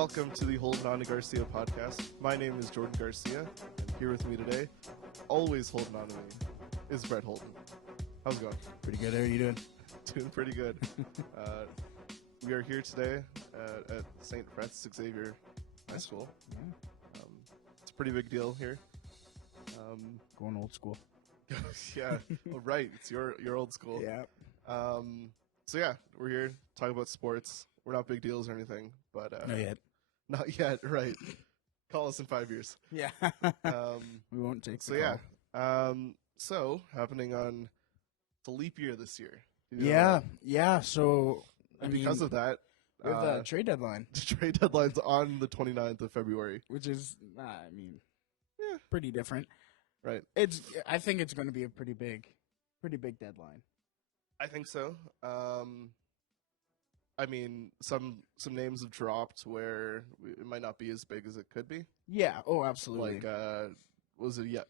Welcome to the Holden On to Garcia podcast. My name is Jordan Garcia, and here with me today, always holding on to me, is Brett Holden. How's it going? Pretty good. How are you doing? Doing pretty good. We are here today at St. Francis Xavier High School. Yeah. It's a pretty big deal here. Going old school. Yeah, oh, right. It's your old school. Yeah. So yeah, we're here to talk about sports. We're not big deals or anything, but Not yet. not yet. Right. Call us in 5 years. Yeah. We won't take So the call. yeah. So happening on the leap year this year. Did you know Yeah. that? Yeah. So And because of that, we have the trade deadline, the trade deadline's on the 29th of February. which is, Yeah. pretty different. Right. I think it's going to be a pretty big deadline. I think so. I mean, some names have dropped where it might not be as big as it could be. Yeah. Oh, absolutely. Like, was it? Yeah.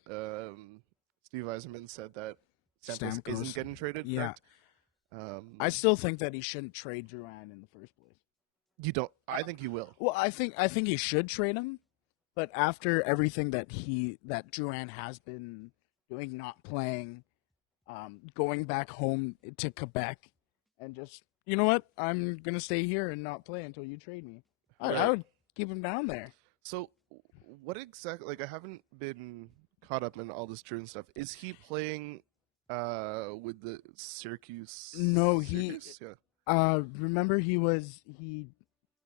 Steve Eiserman said that Stamkos Stamkos. isn't getting traded. Yeah. Correct? I still think that he shouldn't trade Drouin in the first place. You don't. I think you will. Well, I think he should trade him, but after everything that Drouin has been doing, not playing, going back home to Quebec, and just, you know what, I'm gonna stay here and not play until you trade me. Right. I would keep him down there. So, what exactly? Like, I haven't been caught up in all this Drouin stuff. Is he playing with the Syracuse? No, Syracuse? he. Yeah. Remember he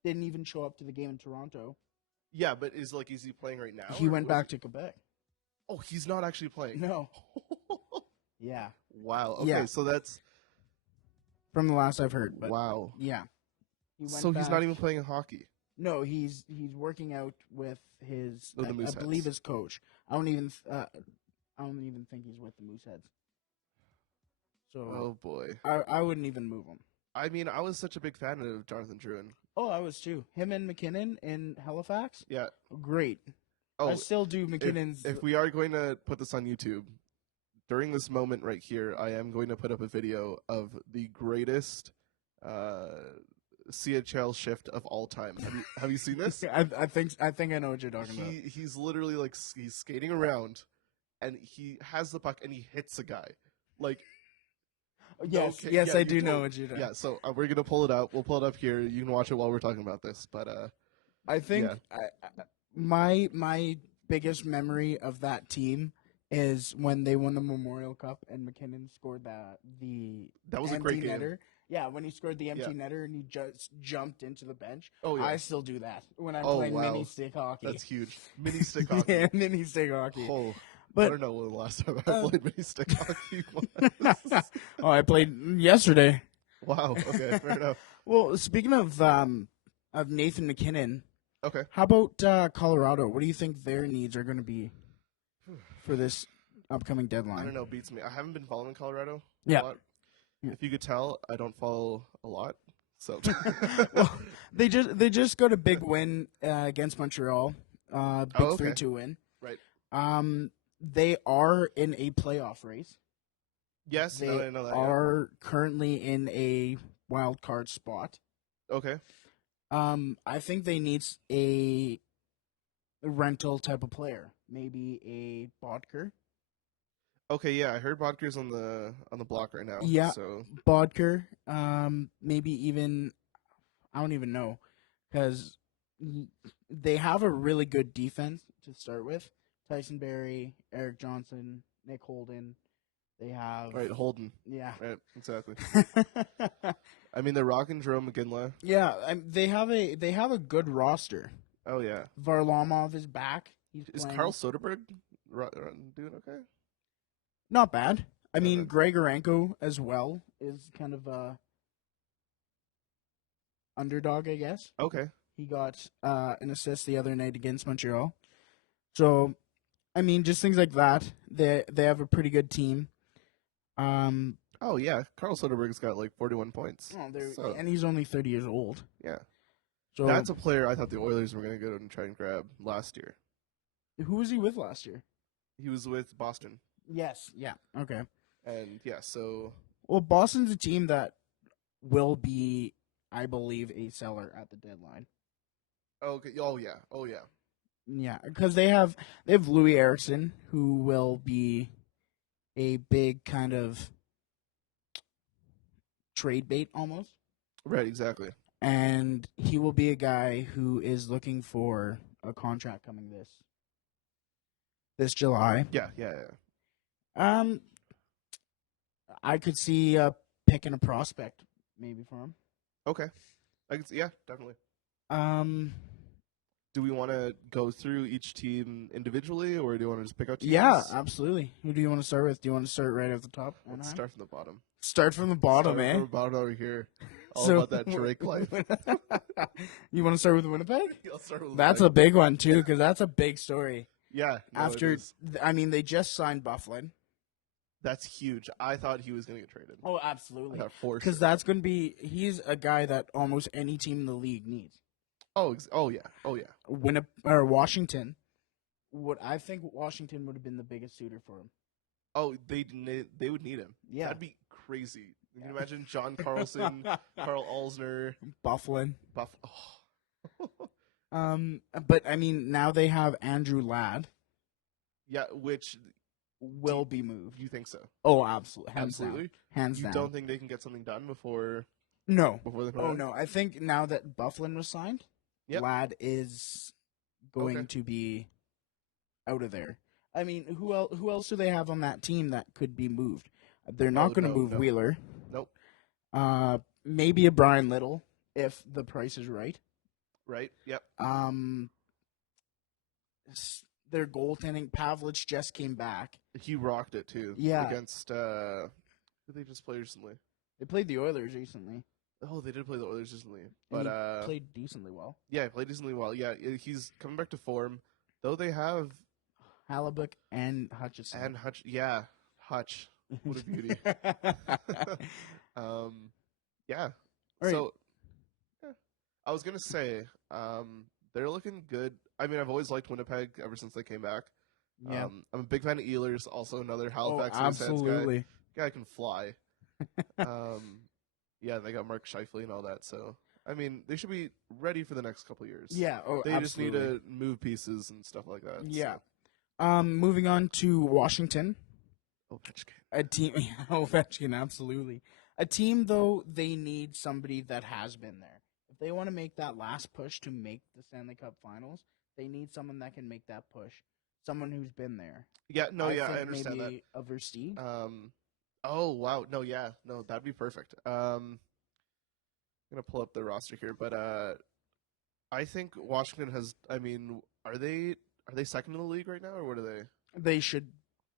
didn't even show up to the game in Toronto. Yeah, but is he playing right now? He or went was back to Quebec. Oh, he's not actually playing. No. Yeah. Wow. Okay, Yeah. so that's From the last I've heard. But wow. yeah. He went So he's back. not even playing hockey. No, he's working out with his With the I Mooseheads. believe his coach. I don't even think he's with the Mooseheads. So Oh boy. I wouldn't even move him. I mean, I was such a big fan of Jonathan Drouin. Oh, I was too. Him and McKinnon in Halifax. Yeah. Great. Oh, I still do McKinnon's. if we are going to put this on YouTube, during this moment right here, I am going to put up a video of the greatest CHL shift of all time. Have you seen this? I think I know what you're talking about. He's literally he's skating around, and he has the puck and he hits a guy. Like, Yes, okay, yes, yeah, I do know totally- what you're doing. Yeah, so we're gonna pull it out. We'll pull it up here. You can watch it while we're talking about this. But I think yeah. my biggest memory of that team is when they won the Memorial Cup and McKinnon scored That was a empty great game. netter. Yeah, when he scored the empty Yeah. netter and he just jumped into the bench. Oh yeah, I still do that when I'm Oh, playing wow. mini stick hockey. that's huge. Mini stick hockey. Yeah, mini stick hockey. Oh, I But don't know when the last time I played mini stick hockey was. oh, I played yesterday. Wow. Okay. Fair enough. Well, speaking of Nathan McKinnon, Okay. how about Colorado? What do you think their needs are going to be for this upcoming deadline? I don't know. Beats me. I haven't been following Colorado. Yeah. A lot. Yeah. If you could tell, I don't follow a lot. So. Well, they just got a big win against Montreal, big okay. 3-2 win. Right. They are in a playoff race. Yes. They I know that. are currently in a wild card spot. Yeah. Okay. I think they need a rental type of player, maybe a Bodker. Okay. Yeah. I heard Bodker's on the block right now. Yeah. So. Bodker, maybe even, I don't even know, because they have a really good defense to start with. Tyson Berry, Eric Johnson, Nick Holden. They have Right. Holden. yeah, Right. Exactly. I mean, they're rocking Jerome McGinley. yeah. They have a good roster. Oh yeah. Varlamov is back. He's Is playing. Carl Soderberg doing okay? Not bad. I Not mean, bad. Gregorenko as well is kind of a underdog, I guess. Okay. He got an assist the other night against Montreal. So, I mean, just things like that. They have a pretty good team. Oh yeah. Carl Soderberg's got 41 points. So, and he's only 30 years old. yeah. So That's a player I thought the Oilers were going to go and try and grab last year. who was he with last year? He was with Boston. Yes. Yeah. Okay. And yeah, so Well, Boston's a team that will be, I believe, a seller at the deadline. Okay. Oh yeah. Oh yeah. Yeah, because they have Louis Erickson, who will be a big kind of trade bait almost, Right. Exactly. and he will be a guy who is looking for a contract coming this July. Yeah. Yeah. Yeah. Um, I could see picking a prospect maybe for him. Okay. Yeah. Definitely. Um, Do we want to go through each team individually, or do you want to just pick out yeah, teams? absolutely. Who do you want to start with? Do you want to start right at the top? Let's Anaheim? start from the bottom. Start from the bottom, Start from eh? the bottom over here. All So about that Drake life. you want to start with Winnipeg? I'll start with That's a big one too, because that's a big story. Yeah. No, it After, is. I mean, they just signed Bufflin. That's huge. I thought he was going to get traded. Oh, absolutely. Because Because he's a guy that almost any team in the league needs. Oh yeah. Oh yeah. Washington. I think Washington would have been the biggest suitor for him. Oh, they would need him. Yeah. That'd be crazy. Can you imagine John Carlson, Carl Alsner, Bufflin. Buff? Oh. But I mean, now they have Andrew Ladd. Yeah, which Will be moved. you think so? Oh, absolutely. Absolutely. Hands You down. don't think they can get something done before No. the Oh no. I think now that Bufflin was signed, Yep. Ladd is going Okay. to be out of there. I mean, who else do they have on that team that could be moved? They're not going to move no. Wheeler. Nope. Maybe a Brian Little if the price is right. Right. Yep. Their goaltending, Pavlich just came back. He rocked it too. Yeah. Against who did they just play recently? They played the Oilers recently. Oh, they did play the Oilers recently, And but he played decently well. yeah, he played decently well. Yeah, he's coming back to form. Though they have Halibut and Hutchison. and Hutch. Yeah, Hutch. What a beauty. Yeah. Right. So, yeah. I was gonna say, they're looking good. I mean, I've always liked Winnipeg ever since they came back. Yeah. I'm a big fan of Ehlers, also another Halifax absolutely. guy can fly. Yeah, they got Mark Scheifele and all that. So, I mean, they should be ready for the next couple years. Yeah. Oh, They just need absolutely. to move pieces and stuff like that. Yeah. So. Moving on to Washington. Ovechkin. A team, Ovechkin, absolutely. A team, though, they need somebody that has been there. If they want to make that last push to make the Stanley Cup Finals, they need someone that can make that push. Someone who's been there. Yeah, no, I think understand that. maybe a Versteeg. Oh wow, no, yeah, no, that'd be perfect. I'm gonna pull up the roster here, but I think Washington has. I mean, are they second in the league right now, or what are they? They should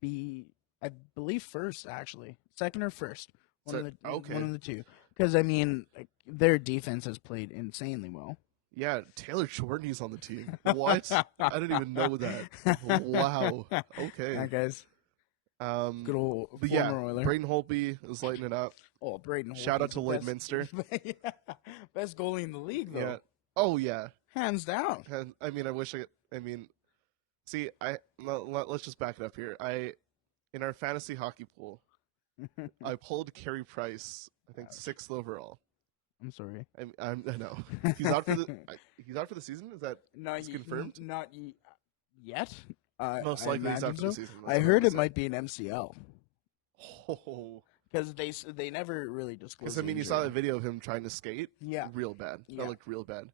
be, I believe, first actually, second or first. One of the two. Because I mean, their defense has played insanely well. Yeah, Taylor Chorney's on the team. What? I didn't even know that. Wow. Okay. That guy's good old but former yeah, Oiler. Braden Holtby is lighting it up. Oh, Braden Holtby. Shout out to Lloyd-Minster. Best goalie in the league, though. Yeah. Oh yeah. Hands down. I mean, see, let's just back it up here. In our fantasy hockey pool, I pulled Carey Price. I think 6th overall. I'm sorry. I know he's out for the season. Is that confirmed? Not yet. Most likely he's out for the season. I heard it might be an MCL. Oh, because they never really disclosed. Because I mean, you saw that video of him trying to skate. Yeah, real bad. Yeah. That looked real bad.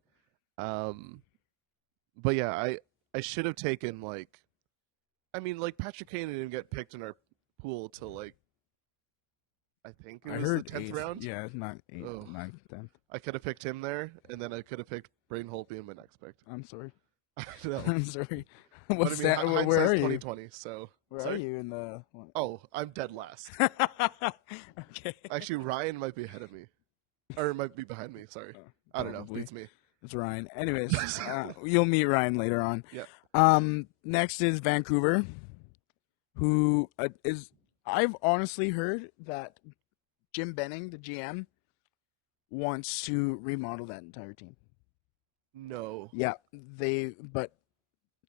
But yeah, I should have taken Patrick Kane didn't get picked in our pool till I think it was the 10th round. Yeah, not 8th, 9th, 10th. I could have picked him there, and then I could have picked Braden Holtby in my next pick. I'm sorry. I know. I'm sorry. What's that? Where are you? 2020. So where are you in the? Oh, I'm dead last. Okay. Actually, Ryan might be ahead of me, or might be behind me. Sorry, I don't know. Beats me. It's Ryan. Anyways, you'll meet Ryan later on. Yeah. Next is Vancouver, who is. I've honestly heard that Jim Benning, the GM, wants to remodel that entire team. No. Yeah, but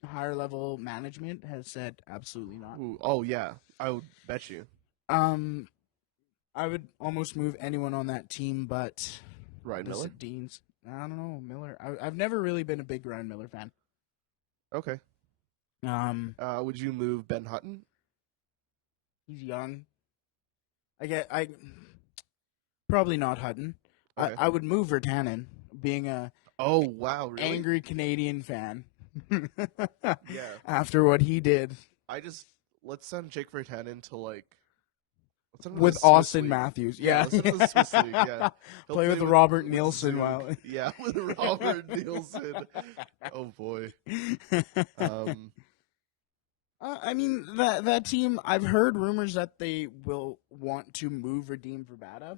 higher level management has said absolutely not. Ooh, oh yeah, I would bet you. I would almost move anyone on that team, but Ryan Miller. Deans. I don't know, Miller. I've never really been a big Ryan Miller fan. Okay. Would you move Ben Hutton? He's young. I probably not Hutton. Okay. I would move Vertanen, being a Oh wow, really? angry Canadian fan. Yeah. After what he did Let's send Jake Virtanen to like let's send him to with the Swiss Austin League. Matthews. Yeah, let's send him to the Swiss League. Yeah, He'll Play with Robert with Nielsen Zug. while. Yeah, with Robert Nielsen. Oh boy. I mean that team. I've heard rumors that they will want to move Radim Verbata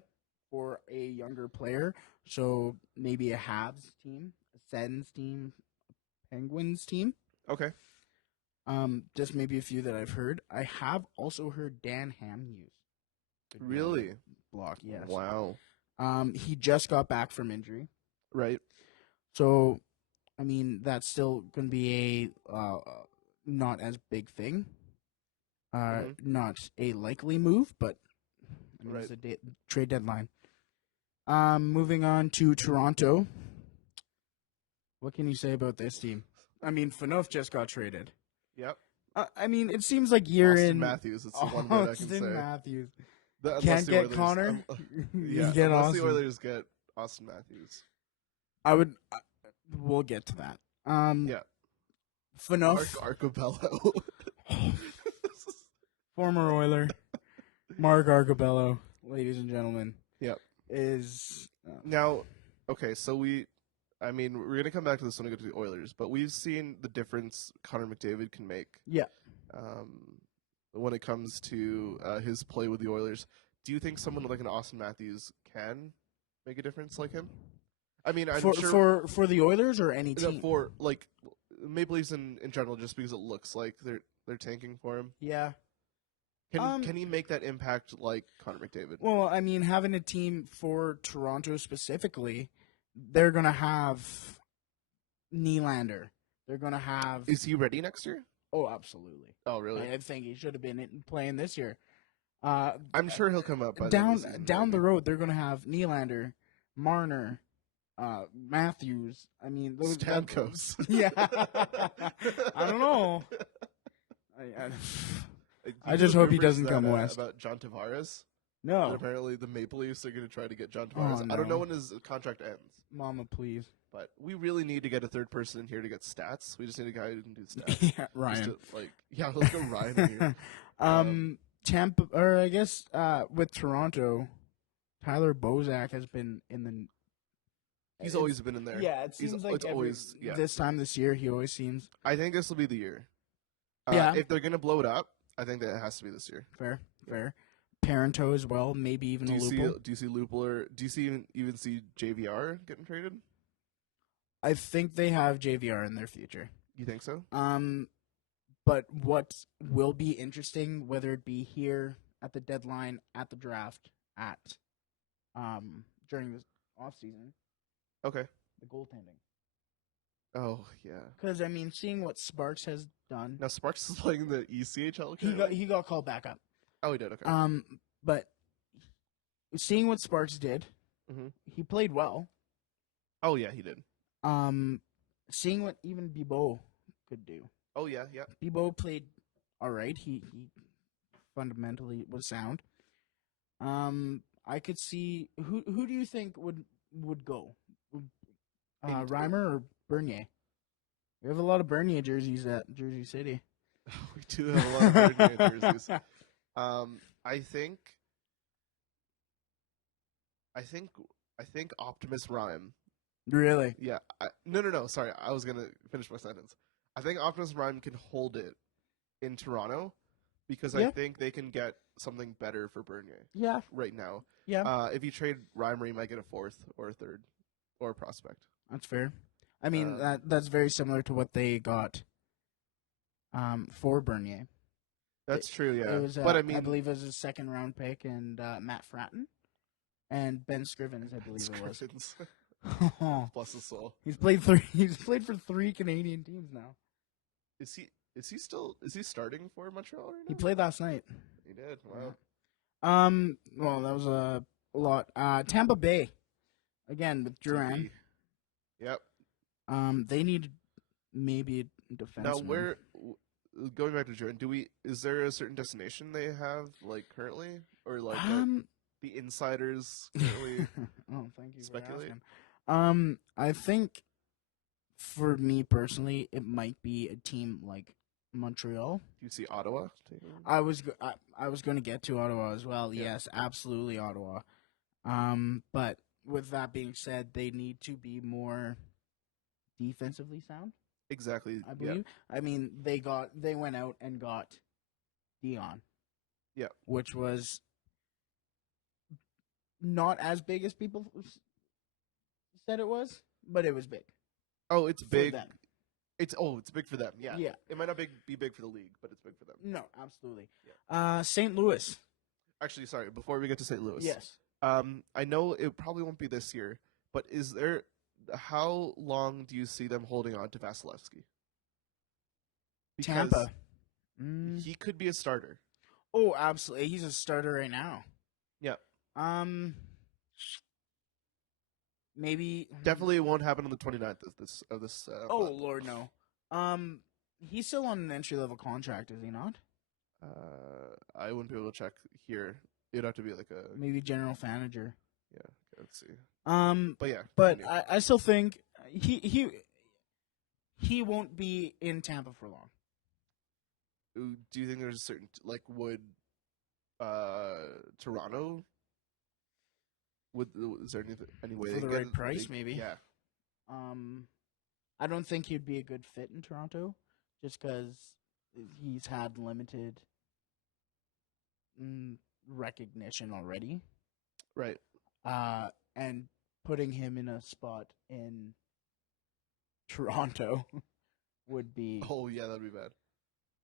for a younger player. So maybe a Habs team, a Sens team, Penguins team. Okay. Just maybe a few that I've heard. I have also heard Dan Hamhuis. Really? Block, yes. Wow. He just got back from injury. Right. So, I mean, that's still going to be a not as big thing. Not a likely move, but I mean, Right. it's a trade deadline. Moving on to Toronto. What can you say about this team? I mean, Phaneuf just got traded. Yep. I mean, it seems like you're Austin in Matthews. It's the one word I can say. Austin Matthews. Unless Can't the get Oilers, Connor. Yeah. You get Unless Austin. the Oilers get Austin Matthews. I would. We'll get to that. Yeah. Phaneuf, Mark Arcobello. former Oiler, Mark Arcobello, ladies and gentlemen. Yep. Is Now, okay, so we're gonna come back to this when we get to the Oilers, but we've seen the difference Connor McDavid can make. Yeah. When it comes to his play with the Oilers, do you think someone like an Austin Matthews can make a difference like him? I mean, I'm sure for the Oilers or any team. for like Maple Leafs in general, just because it looks like they're tanking for him. Yeah. Can he make that impact like Connor McDavid? Well, I mean, having a team for Toronto specifically, they're gonna have Nylander. They're gonna have. Is he ready next year? Oh, absolutely. Oh, really? I think he should have been playing this year. I'm sure he'll come up by down the season, down the maybe. road. They're gonna have Nylander, Marner, Matthews. I mean, those Stamkos. Yeah. I don't know. I just hope he doesn't come west. About John Tavares. No. That apparently the Maple Leafs are going to try to get John Tavares. Oh, I don't no. know when his contract ends, Mama, please. but we really need to get a third person in here to get stats. We just need a guy who can do stats. Yeah, Ryan. Let's go Ryan in here. Tampa, or I guess with Toronto, Tyler Bozak has been in the. He's always been in there. Yeah, it seems like this time this year he always seems. I think this will be the year. Yeah. If they're going to blow it up, I think that it has to be this year. Fair. Parento as well, maybe even Do a you Lupul. see Lupul, or do you see even see JVR getting traded? I think they have JVR in their future. You think so? But what will be interesting, whether it be here at the deadline, at the draft, during this off season, Okay. the goaltending. Oh yeah. Because I mean, seeing what Sparks has done, Now Sparks is playing the ECHL. he got called back up. Oh, he did. Okay. But seeing what Sparks did, Mhm. he played well. Oh yeah, he did. Seeing what even Bibeau could do. Oh yeah, yeah. Bibeau played all right. He fundamentally was sound. I could see who do you think would go? Reimer or Bernier? We have a lot of Bernier jerseys at Jersey City. We do have a lot of Bernier jerseys. I think Optimus Rhyme. Really? Yeah. No. Sorry, I was gonna finish my sentence. I think Optimus Prime can hold it in Toronto because I think they can get something better for Bernier. Yeah. Right now. Yeah. If you trade Reimer, you might get a fourth or a third or a prospect. That's fair. I mean, that's very similar to what they got for Bernier. That's true, yeah. It was, but I believe it was a second round pick and Matt Fratton and Ben Scrivens, I believe it was. Bless his soul. He's played for 3 Canadian teams now. Is he starting for Montreal right now? He played last night. He did. Wow. Well, that was a lot. Tampa Bay, again with Duran. Yep. They need maybe a Now, defenseman. going back to Jordan, is there a certain destination they have like currently, or like that Um, the insiders currently oh, thank you for speculate? asking. I think for me personally, it might be a team like Montreal. Do you see Ottawa taking? I was going to get to Ottawa as well. Yeah, Yes, absolutely Ottawa. But with that being said, they need to be more defensively sound. exactly. I Yeah, believe. I mean, they went out and got Dion, yeah. which was not as big as people said it was, but it was big Oh, it's for big. them. It's big for them. Yeah, Yeah. it might not be big for the league, but it's big for them. No, absolutely. Yeah. St. Louis. Actually, sorry. Before we get to St. Louis, Yes. I know it probably won't be this year, but is there? How long do you see them holding on to Vasilevsky? Because Tampa. he could be a starter. Oh, absolutely. He's a starter right now. Yeah, Um, maybe. definitely it won't happen on the 29th of this. Oh month. Lord, no. He's still on an entry level contract, is he not? I wouldn't be able to check here. It'd have to be like a Maybe general manager. yeah. Let's see. But yeah, but continue. I still think he won't be in Tampa for long. Do you think there's a certain like would Toronto would is there any way For they the get right it? price, maybe. Yeah, I don't think he'd be a good fit in Toronto, just because he's had limited recognition already. right. And putting him in a spot in Toronto would be. Oh yeah, that'd be bad.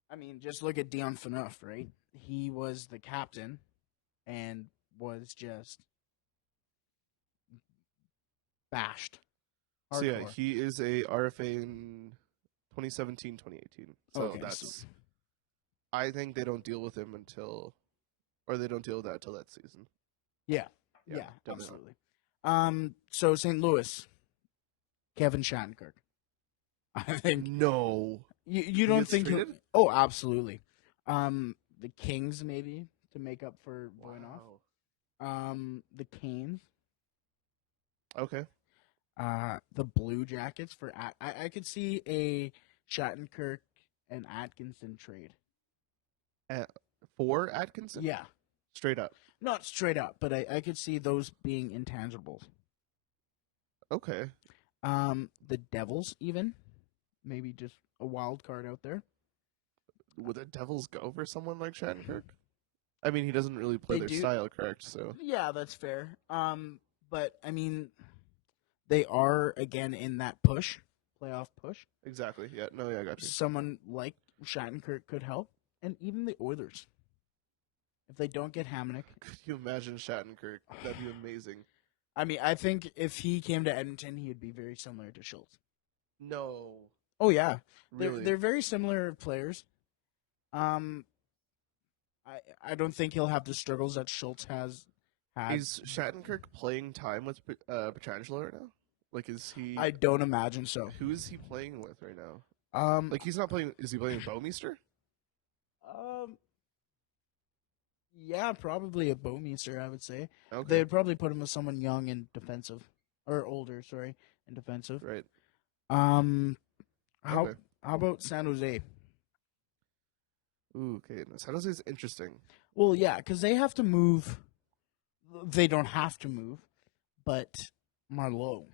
I mean, just look at Dion Phaneuf, right? He was the captain and was just bashed. So yeah, Hardcore. he is a RFA in 2017, 2018. So Okay, that's I think they don't deal with him until or they don't deal with that until that season. Yeah, Yeah, definitely not. absolutely. So St. Louis, Kevin Shattenkirk. I think No. you don't gets think he'll. traded? Oh, absolutely. The Kings maybe to make up for Boynoff. The Canes. Okay. The Blue Jackets for I could see a Shattenkirk and Atkinson trade. For Atkinson? Yeah, Straight up. not straight up, but I could see those being intangibles. Okay. The Devils even maybe just a wild card out there. Would the Devils go for someone like Shattenkirk? I mean, he doesn't really play They their do. style correct, so Yeah, that's fair. But I mean, they are again in that playoff push. exactly. Yeah, no, yeah, I got you. Someone like Shattenkirk could help, and even the Oilers. If they don't get Hamonic, Could you imagine Shattenkirk? That'd be amazing. I mean, I think if he came to Edmonton, he would be very similar to Schultz. No. Oh yeah, Really? they're very similar players. I don't think he'll have the struggles that Schultz has had. Is Shattenkirk playing time with Petrangelo right now? Like, is he? I don't imagine so. Who is he playing with right now? Like, He's not playing. Is he playing Bowmeister? yeah, probably a Bowmeister, I would say. Okay. They'd probably put him with someone young and defensive, or older, sorry, and defensive. Right. How Okay. about San Jose? Ooh, okay. San Jose is interesting. Well, yeah, because they have to move. They don't have to move, but Marleau,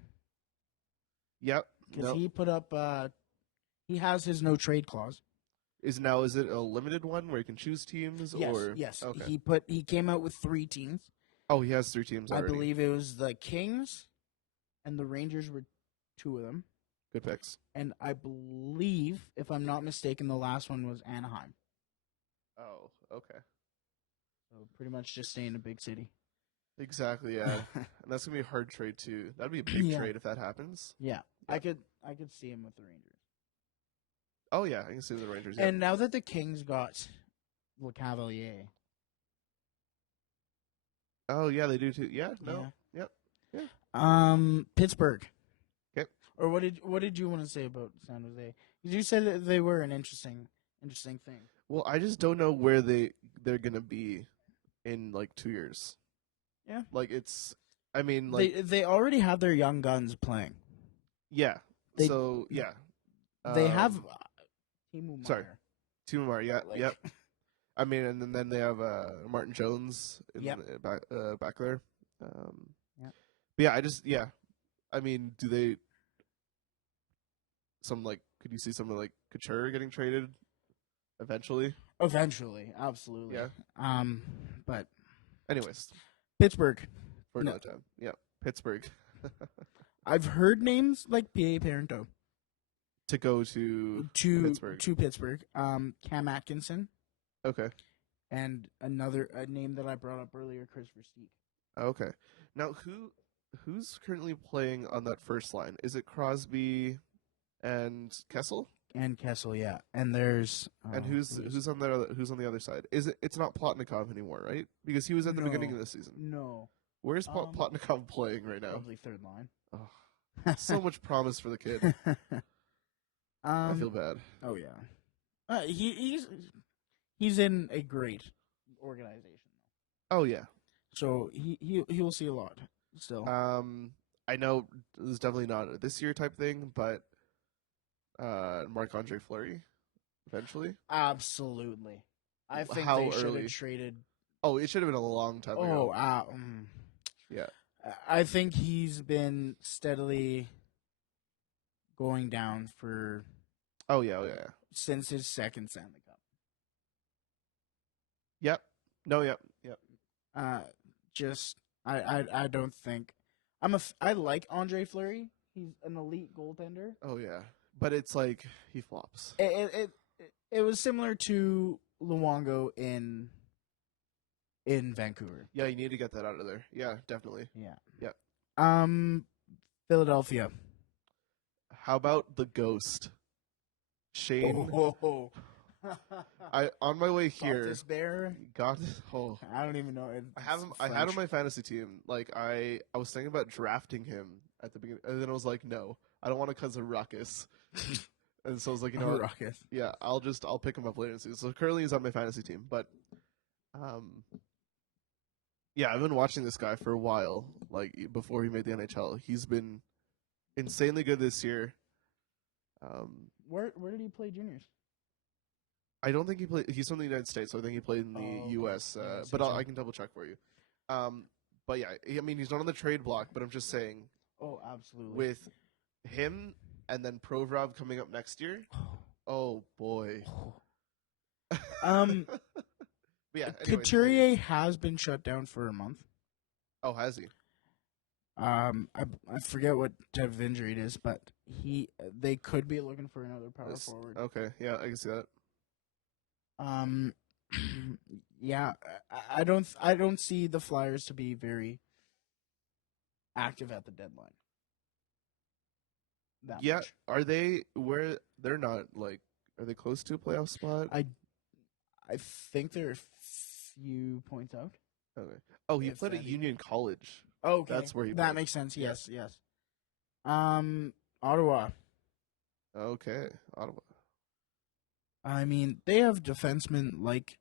Yep. because No. he put up. He has his no trade clause. Is it a limited one where you can choose teams Yes, or yes. Okay. He came out with 3 teams. Oh, he has 3 teams already. I believe it was the Kings, and the Rangers were 2 of them. Good picks. And I believe, if I'm not mistaken, the last one was Anaheim. Oh, okay. So pretty much just stay in a big city. Exactly. Yeah, and that's gonna be a hard trade too. That'd be a big Yeah. trade if that happens. Yeah, I could see him with the Rangers. Oh yeah, I can see the Rangers. Yeah. And now that the Kings got Le Cavalier, Oh yeah, they do too. Yeah. No. Yep. Pittsburgh. Okay. Or what did you want to say about San Jose? Because you said that they were an interesting thing. Well, I just don't know where they're gonna be in like 2 years. Yeah. Like it's, I mean, like They already have their young guns playing. yeah. They So yeah. they have Um, Timu sorry, Meyer. Tumar. Yeah, Like, yep. I mean, and then they have Martin Jones in Yep. back there. Um, Yep. but yeah, I just yeah. I mean, do they some like could you see someone like Couture getting traded eventually? Eventually, absolutely. Yeah. But Anyways, Pittsburgh. for No, another time. Yeah, Pittsburgh I've heard names like P.A. Parento to go to to Pittsburgh. Pittsburgh. Cam Atkinson Okay. and another a name that I brought up earlier, Christopher Steek. Okay. Now who's currently playing on that first line? Is it Crosby and Kessel? And Kessel, yeah. And there's And who's on the other side? Is it's not Plotnikov anymore, right? Because he was at the beginning of the season. No. Where's Plotnikov playing right now? Probably third line. Oh, so much promise for the kid. I feel bad. Oh yeah. He's in a great organization. Oh yeah. So he'll see a lot still. I know this is definitely not a this year type thing, but Marc-Andre Fleury eventually. Absolutely. I think How they should early? have traded. Oh, it should have been a long time ago. Yeah. I think he's been steadily going down for Oh yeah. since his second Stanley Cup. Yep. No. Yep. Just I don't think I like Andre Fleury. He's an elite goaltender. Oh yeah. But it's like he flops. It was similar to Luongo in Vancouver. Yeah, you need to get that out of there. Yeah, definitely. Yeah. Yep. Philadelphia. How about the ghost? Shane. Oh. I on my way here. This bear. Got oh. I don't even know. I have him. I had him on my fantasy team. Like I was thinking about drafting him at the beginning, and then I was like, no, I don't want to cause a ruckus. And so I was like, you know, what? Rocket. Yeah, I'll pick him up later in the season. So currently he's on my fantasy team, but yeah, I've been watching this guy for a while. Like before he made the NHL, he's been insanely good this year. Where did he play juniors? I don't think he played. He's from the United States, so I think he played in the okay. U.S. Yes, But that's I right. can double check for you. But yeah, I mean he's not on the trade block, but I'm just saying Oh, absolutely. with him and then Provorov coming up next year. Oh boy. Um, But yeah, anyways, Couturier has been shut down for a month. Oh, has he? I forget what type of injury it is, but they could be looking for another power forward. Okay, yeah, I can see that. Yeah, I don't see the Flyers to be very active at the deadline. That Yeah, much. are they where they're not like? Are they close to a playoff spot? I think they're a few points out. Okay. Oh, he If played that at even- Union College. Okay, That's where he that played. makes sense. Yeah. Yes. Ottawa. Okay, Ottawa. I mean, they have defensemen like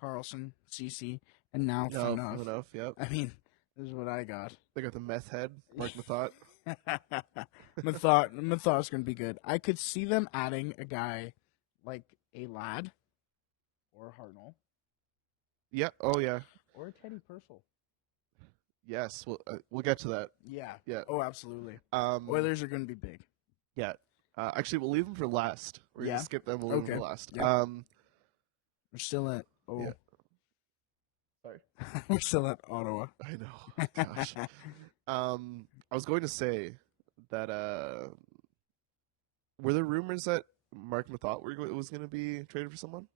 Carlson, CC, and now No, Phaneuf. enough. Yep. I mean, this is what I got. They got the meth head, Mark Mathot. Mathat's going to be good. I could see them adding a guy like a Lad or Hartnell Yep. Oh yeah. or Teddy Purcell. Yes. We'll get to that. Yeah. Yeah. Oh, absolutely. Um. Oilers are going to be big. Yeah. Actually, we'll leave them for last. We're Yeah? gonna skip them. We'll leave them Okay. for last. Yeah. We're still at. Oh. Yeah. Sorry. We're still at Ottawa. I know. Gosh. I was going to say that were there rumors that Mark Mathot was going to be traded for someone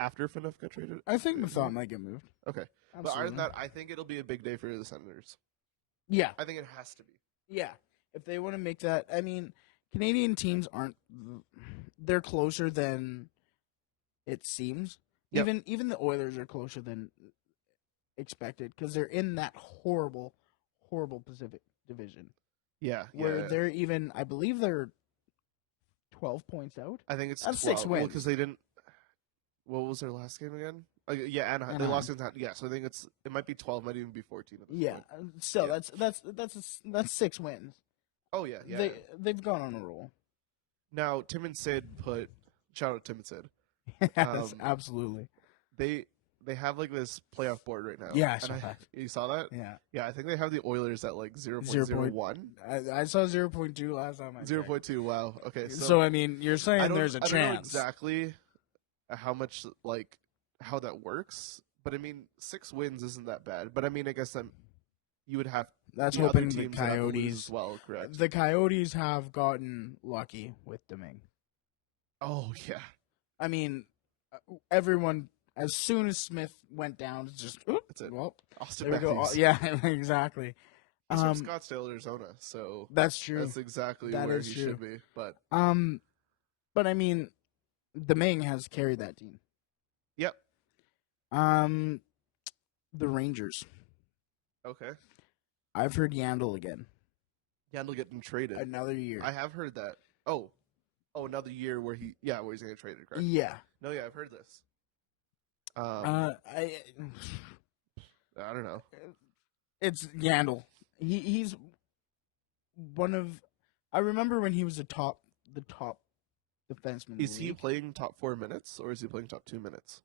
after Phaneuf got traded? I think Mathat might get moved. Okay, but other than that, I think it'll be a big day for the Senators. Yeah. I think it has to be. Yeah. If they want to make that, I mean, Canadian teams aren't. They're closer than it seems. Yep. Even the Oilers are closer than expected because they're in that horrible Pacific Division. Yeah, where yeah. they're even, I believe they're 12 points out. I think it's That's 12. 6 Well, wins. because they didn't. What was their last game again? Yeah, Anaheim. They lost against. Yeah, so I think it might be 12, might even be 14 at this Yeah, point. still Yeah. that's 6 wins. Oh yeah, yeah. They've gone on a roll. Now Tim and Sid put shout out Tim and Sid. Yes, absolutely. They have like this playoff board right now. Yeah, I saw that. You saw that? Yeah. Yeah, I think they have the Oilers at like 0.01. I saw 0.2 last time. 0.2. Wow. Okay. So I mean, you're saying there's a chance. I don't know exactly how much like how that works, but I mean 6 wins isn't that bad. But I mean, I guess you would have. That's the hoping other the teams would have to lose Coyotes as well, correct? The Coyotes have gotten lucky with Domingue. Oh yeah. I mean, everyone as soon as Smith went down, it's just That's it. well, Austin there we go. Matthews. Yeah, exactly. He's from Scottsdale, Arizona, so that's true. that's exactly That where is he true. should be. But I mean, Domingue has carried that team. yep. The Rangers. Okay. I've heard Yandel again. Yandel getting traded. Another year. I have heard that. Oh, another year where he's gonna get traded, correct? Yeah. No, yeah, I've heard this. I don't know. It's Yandel. He's one of. I remember when he was the top defenseman. Is he playing top 4 minutes or is he playing top 2 minutes?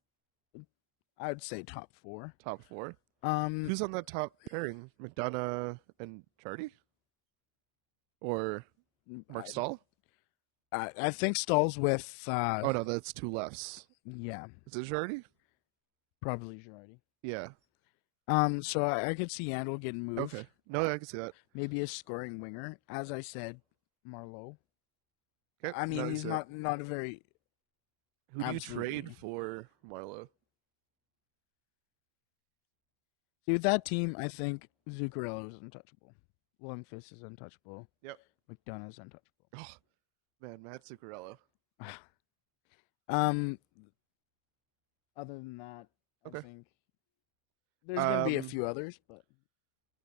I would say top 4. Top 4. Who's on that top pairing? McDonough and Chardy, or Mark Stahl? I think Stahl's with. Oh no, that's 2 lefts. Yeah, Is it Chardy? probably Girardi. Yeah. So I could see Yandel getting moved. Okay. No, I can see that. Maybe a scoring winger. As I said, Marleau. Okay. I mean, no, he's not a very. Who do you absolutely. trade for Marlowe? See, with that team, I think Zuccarello is untouchable. Lundqvist is untouchable. Yep. McDonough's untouchable. Oh, man, Matt Zuccarello. Other than that, Okay. I think there's going to be a few others, but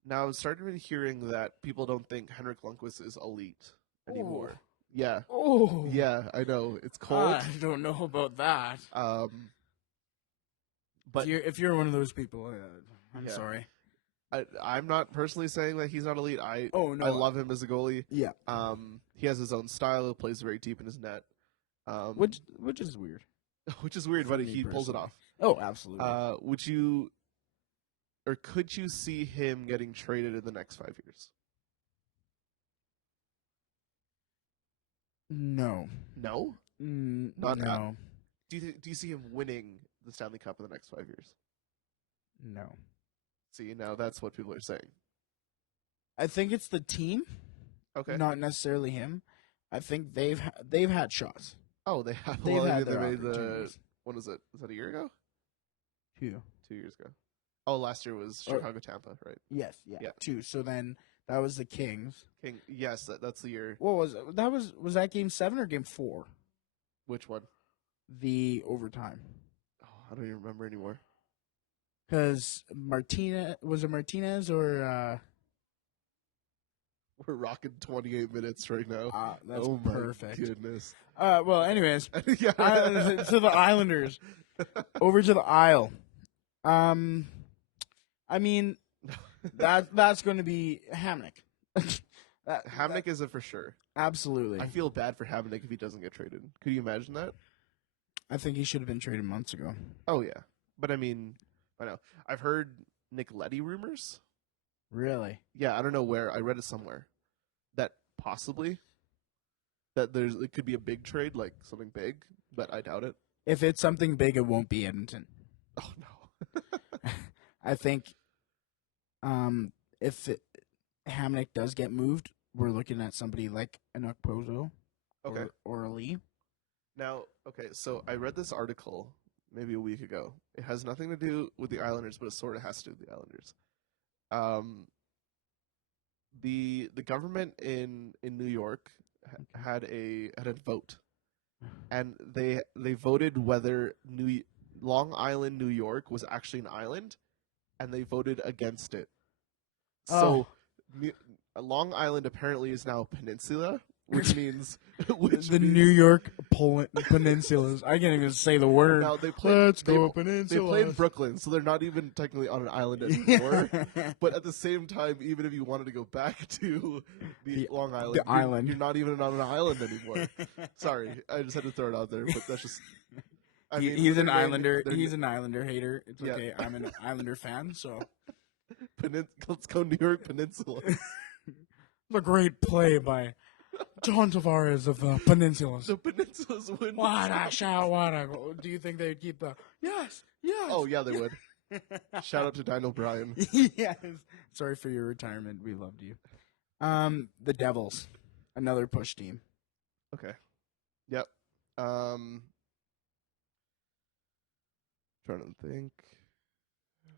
Now, I'm starting to hearing that people don't think Henrik Lundqvist is elite anymore. Ooh. Yeah. oh Yeah, I know. It's cold. I don't know about that. But if you're one of those people, I'm Yeah. sorry. I'm not personally saying that he's not elite. I No, I love him as a goalie. Yeah, He has his own style. He plays very deep in his net. which is weird. Which is weird, For but me he pulls it personally. off. Oh, absolutely. Would you, or could you see him getting traded in the next 5 years? No, No. not no, Do you see him winning the Stanley Cup in the next 5 years? no. See, now that's what people are saying. I think it's the team, Okay. not necessarily him. I think they've had shots. Oh, they have. They've well, had they their made the. opportunities. What is it? Was that a year ago? 2. 2 years ago. Oh, last year was Or- Chicago, Tampa, right? Yes, yeah, Yeah. 2. So then that was the Kings. King. Yes, that's the year. What was it? Was that game 7 or game 4? Which one? The overtime. Oh, I don't even remember anymore. Because Martinez or We're rocking 28 minutes right now. that's oh perfect. my goodness. Well, anyways, Yeah. to the Islanders, over to the Isle. I mean, that's going to be Hamnick. Hamnick is it for sure. Absolutely. I feel bad for Hamnick if he doesn't get traded. Could you imagine that? I think he should have been traded months ago. Oh yeah, but I mean, I know. I've heard Nick Leddy rumors. Really? Yeah, I don't know where. I read it somewhere that possibly that it could be a big trade, like something big, but I doubt it. If it's something big, it won't be Edmonton. Oh no. I think if Hamnick does get moved, we're looking at somebody like an Okposo Okay. or a Lee. Now, okay, so I read this article maybe a week ago. It has nothing to do with the Islanders, but it sort of has to do with the Islanders. The government in New York had a vote, and they voted whether Long Island, New York, was actually an island, and they voted against it. So Long Island apparently is now a peninsula, which means the New York peninsulas. I can't even say the word. Now they played. Let's go They peninsulas. play in Brooklyn, so they're not even technically on an island anymore. But at the same time, even if you wanted to go back to the Long Island, you're not even on an island anymore. Sorry, I just had to throw it out there, but that's just. I mean, he's an their name- Islander. their He's an Islander hater. It's Yeah. okay. I'm an Islander fan, so Let's go New York Peninsula. the great play by John Tavares of the Peninsulas. The peninsulas win. What a shout! What a goal. Do you think they'd keep the yes? Yes. Oh yeah, they would. Shout out to Daniel Bryan. Yes. Sorry for your retirement. We loved you. The Devils, another push team. Okay. Yep. Trying to think.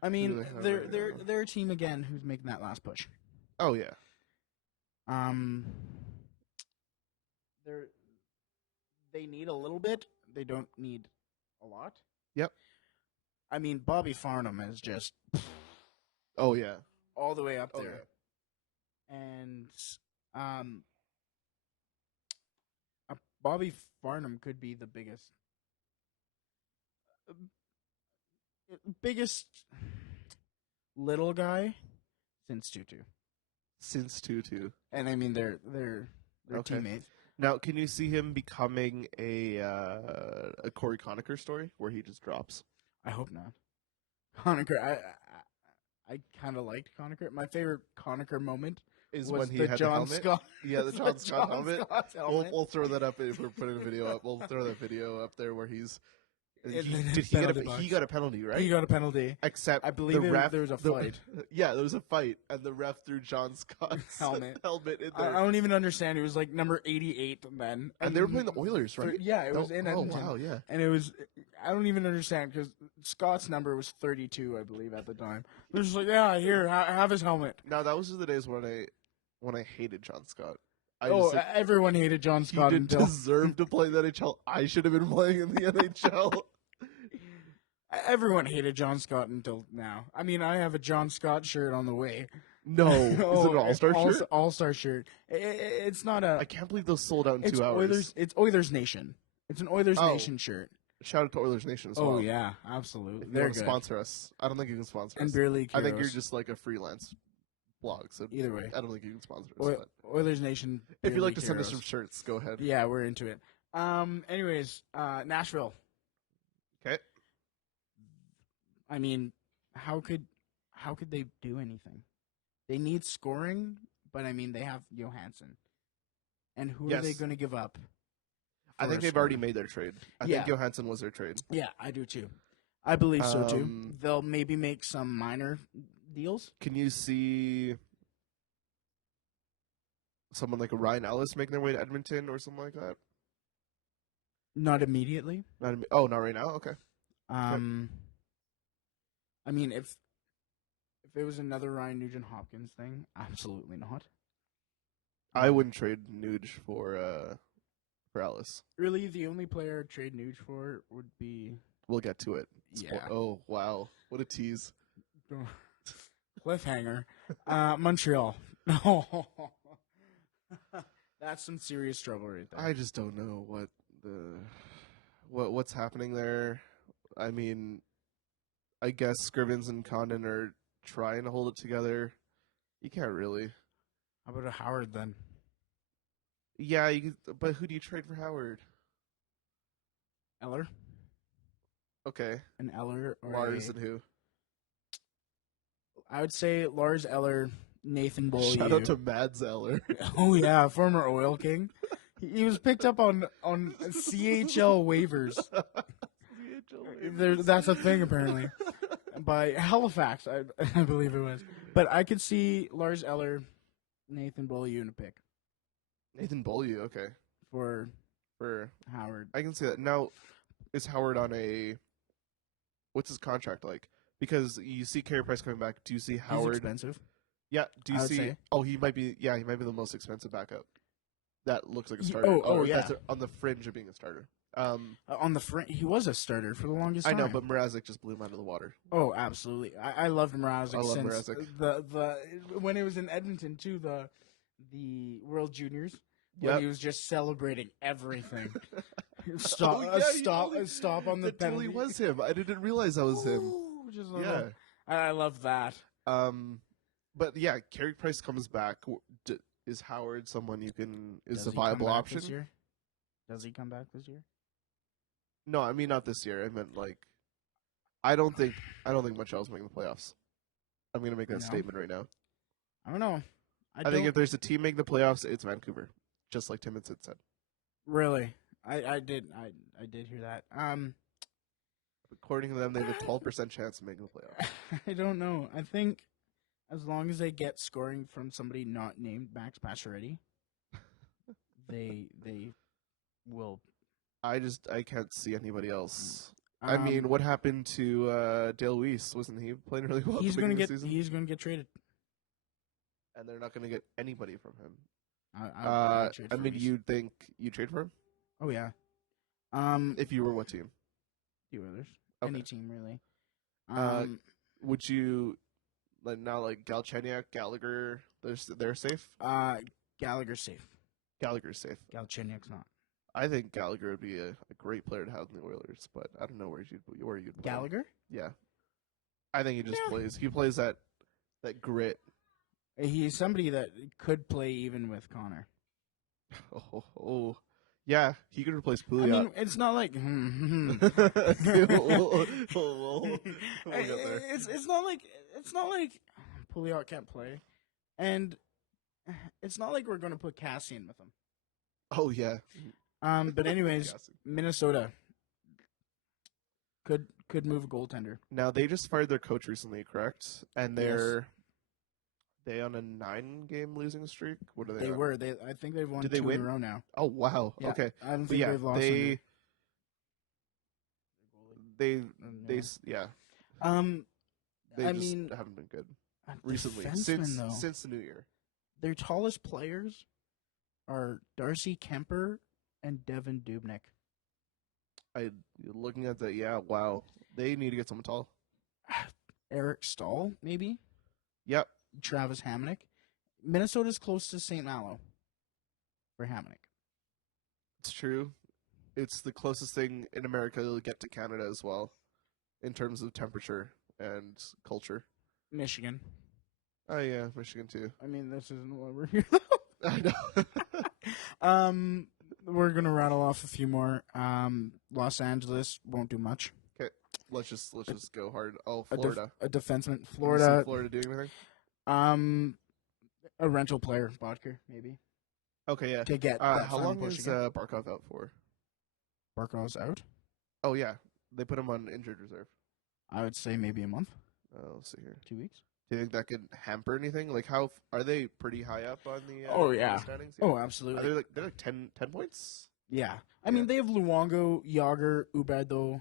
I mean, do they have they're right they're now? they're a team again who's making that last push. Oh yeah. They need a little bit. They don't need a lot. Yep. I mean, Bobby Farnham is just Oh yeah. all the way up Oh, there, and Bobby Farnham could be the biggest little guy since Tutu. Since Tutu. And I mean, they're Okay. teammates. Now, can you see him becoming a Corey Conacher story where he just drops? I hope not. Conacher, I kind of liked Conacher. My favorite Conacher moment Is was when he the had John the helmet? Scott. Yeah, the John Scott helmet. Scott's helmet. We'll throw that up if we're putting a video up. We'll throw that video up there where he's. In He, the did he get penalty a box. he got a penalty, right? He got a penalty. Except I believe the ref, there was a fight. Yeah, there was a fight, and the ref threw John Scott's Helmet. in I there. don't even understand. It was like number 88 then. And they were playing the Oilers, right? Yeah, it was in Oh Edmonton. wow, yeah. And it was, I don't even understand because Scott's number was 32, I believe, at the time. They're just like, yeah, here, have his helmet. Now that was the days when I hated John Scott. Everyone hated John he Scott didn't until deserve to play in the NHL. I should have been playing in the NHL. everyone hated John Scott until now. I mean, I have a John Scott shirt on the way. No, is it an All-Star shirt? All-Star shirt. It's not a. I can't believe those sold out in It's 2 hours. Oilers. It's Oilers Nation. It's an Oilers Oh. Nation shirt. Shout out to Oilers Nation as well. Oh yeah, absolutely. If you They're want to good. sponsor us, I don't think you can sponsor And us. Beer League I think you're Heroes. just like a freelance blog, so Either way. I don't think you can sponsor us. but Oilers Nation. if Beer you'd like League to send us some Heroes. shirts, go ahead. Yeah, we're into it. Anyways, Nashville. Okay. I mean, how could they do anything? They need scoring, but I mean, they have Johansson. And who are they Yes. going to give up? I for think a they've scorer? already made their trade. I Yeah. think Johansson was their trade. Yeah, I do too. I believe so too. Um, They'll maybe make some minor deals. Can you see someone like a Ryan Ellis making their way to Edmonton or something like that? Not immediately. Not right now. Okay. I mean, if it was another Ryan Nugent Hopkins thing, absolutely not. I wouldn't trade Nuge for Ellis. Really, the only player I'd trade Nuge for would be We'll get to it. Yeah. Oh wow, what a tease! cliffhanger. Montreal. No, that's some serious trouble right there. I just don't know what's happening there. I mean, I guess Scrivens and Condon are trying to hold it together. You can't really. How about a Howard then? Yeah, but who do you trade for Howard? Eller? Okay, An Eller or Lars a, and who? I would say Lars Eller, Nathan Beaulieu. Shout out to Mads Eller. Oh yeah, former Oil King. He was picked up on CHL waivers. That's a thing apparently. By Halifax, I believe it was. But I could see Lars Eller, Nathan Beaulieu in a pick Nathan Beaulieu, okay. for For Howard. I can see that. Now, is Howard on what's his contract like? Because you see Carey Price coming back. Do you see He's Howard? expensive. Yeah. Do you I would see? say. Oh, he might be. Yeah, he might be the most expensive backup. That looks like a Ye- starter. oh, Or yeah. that's on the fringe of being a starter. On the front, he was a starter for the longest I time. know, but Mrazek just blew him out of the water. Oh, absolutely. I loved Mrazek I love since Mrazek. the when it was in Edmonton too. the World Juniors when Yep. he was just celebrating everything. Oh, Stop! yeah, he totally- Stop on the that totally penalty. was him. I didn't realize that was him. Ooh, just a Yeah. little- I love that. But yeah, Carey Price comes back. Is Howard someone you can is Does a he come viable back option? this year? Does he come back this year? No, I mean not this year. I meant like I don't think Montreal's making the playoffs. I'm gonna make that No. statement right now. I don't know. I think if there's a team making the playoffs, it's Vancouver, just like Tim and Sid said. really, I did hear that. According to them, they have a 12% chance of making the playoffs. I don't know. I think as long as they get scoring from somebody not named Max Pacioretty, they will. I can't see anybody else. I mean, what happened to Dale Weiss? Wasn't he playing really well? He's going to get he's gonna get traded. And they're not going to get anybody from him. I'd trade I for mean, Weiss. you'd think you trade for him Oh yeah. if you were what team? The Oilers. Okay. Any team really. Would you like Galchenyuk, Gallagher? They're safe. Gallagher's safe. Gallagher's safe. Galchenyuk's not. I think Gallagher would be a great player to have in the Oilers, but I don't know where you'd play him. Gallagher? Yeah, I think he just plays. He plays that grit. He's somebody that could play even with Connor. Oh, yeah, he could replace Pouliot. I mean, it's not like we'll get there. it's not like Pouliot can't play, and it's not like we're going to put Cassian with him. Oh yeah. But anyways, Minnesota could move a goaltender. Now they just fired their coach recently, correct? And they on a 9-game losing streak. What are they? They on? were. I think they've won Did they 2 win? in a row now. Oh wow. Yeah, Okay. I don't But think yeah, they've lost. they Yeah. they I just mean, haven't been good recently defensemen, since the new year. their tallest players are Darcy Kemper and Devin Dubnyk. Looking at that, yeah, wow. They need to get someone tall. Eric Stahl, maybe. Yep. Travis Hamonic. Minnesota's close to St. Malo for Hamonic. It's true. It's the closest thing in America to get to Canada as well, in terms of temperature and culture. Michigan. Oh yeah, Michigan too. I mean, this isn't why we're here. I know. We're gonna rattle off a few more. Los Angeles won't do much. Okay, let's just go hard. Oh, Florida. A defenseman. You see Florida. Florida doing anything? A rental player, Bodker, maybe. Okay, yeah. To get how long is Barkov out for? Barkov's out? Oh yeah, they put him on injured reserve. I would say maybe a month, Let's see here. 2 weeks. Do you think that could hamper anything? Like, how are they pretty high up on the? Oh, yeah. Standings? Oh, absolutely. Are they're like 10 points? Yeah. I mean, they have Luongo, Yager, Ubado,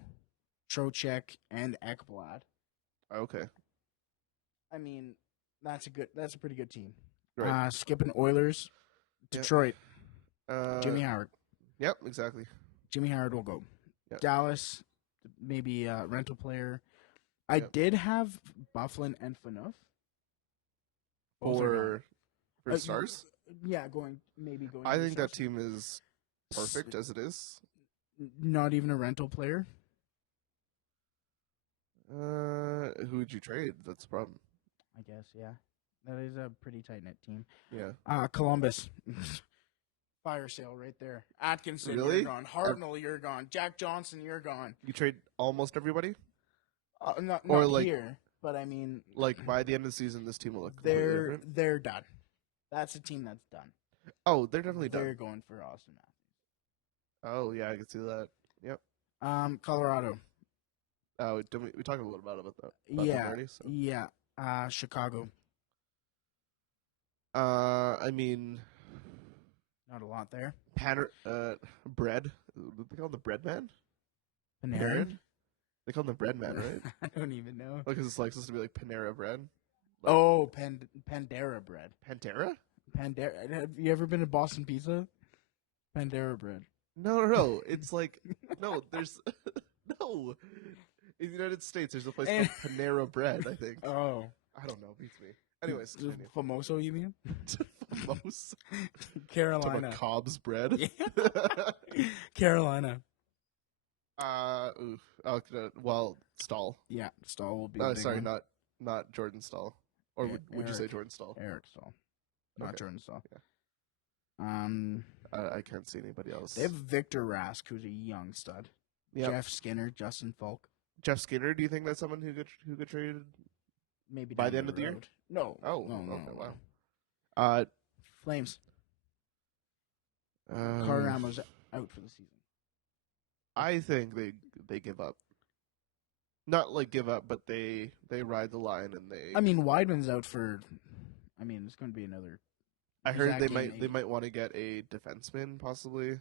Trocheck, and Ekblad. Okay. I mean, that's a pretty good team. Right. Skipping Oilers, Detroit, Jimmy Howard. Yep, exactly. Jimmy Howard will go. Yep. Dallas, maybe a rental player. I did have Bufflin and Phaneuf. For Stars? Yeah, going. I think that team is perfect as it is. Not even a rental player. Who would you trade? That's the problem. I guess, yeah. That is a pretty tight-knit team. Yeah. Columbus. Fire sale right there. Atkinson, Really? you're gone. Hartnell, you're gone. Jack Johnson, you're gone. You trade almost everybody? Not Or, like- here, but I mean, Like, by the end of the season, this team will look completely different? they're done. That's a team that's done. Oh, they're definitely They're done. going for Austin Oh, yeah, I can see that. Yep. Matthews. Colorado. Oh, we talked a little bit about that. About Yeah. them already, so. Yeah. Chicago. I mean, Not a lot there. Bread. They call him the Bread Man? Panarin. They call him the Bread Man, right? I don't even know. Because it's like supposed to be like Panera Bread. Oh, Pandera bread. Pantera? Pandera. Have you ever been to Boston Pizza? Pandera bread. No. It's like there's no. In the United States, there's a place called Panera Bread. I think. Oh, I don't know. Beats me. Anyways, continue. Famoso, you mean? Most. Talking Carolina. about Cobb's bread. Yeah. Carolina. Oof. Well, Stahl. Yeah, Stahl will be the big Sorry, one. not Jordan Stahl. Or would you say Jordan Stahl? Eric Stahl, not Okay. Jordan Stahl. Yeah. I can't see anybody else. They have Victor Rask, who's a young stud. Yep. Jeff Skinner, Justin Falk. Jeff Skinner. Do you think that's someone who get traded Maybe by down the end of the year? road. No. Oh, no, okay, no. wow. Flames. Ramos out for the season. I think they give up. Not like give up, but they ride the line and they. I mean, Weidman's out for. I mean, it's going to be another. I heard they game might want to get a defenseman possibly.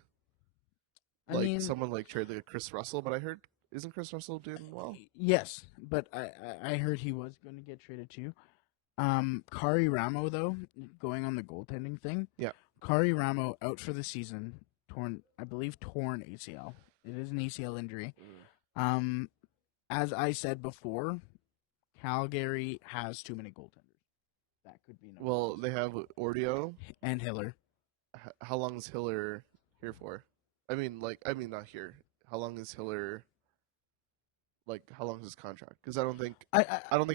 I mean, someone like trade like Chris Russell, but I heard isn't Chris Russell doing well? Yes, but I heard he was going to get traded too. Kari Ramo though, going on the goaltending thing. Yeah. Kari Ramo out for the season, torn ACL. It is an ACL injury. As I said before, Calgary has too many goaltenders. That could be no. Well, they have Ordio and Hiller. How long is Hiller here for? I mean, not here. How long is Hiller? Like, how long is his contract? Because I don't think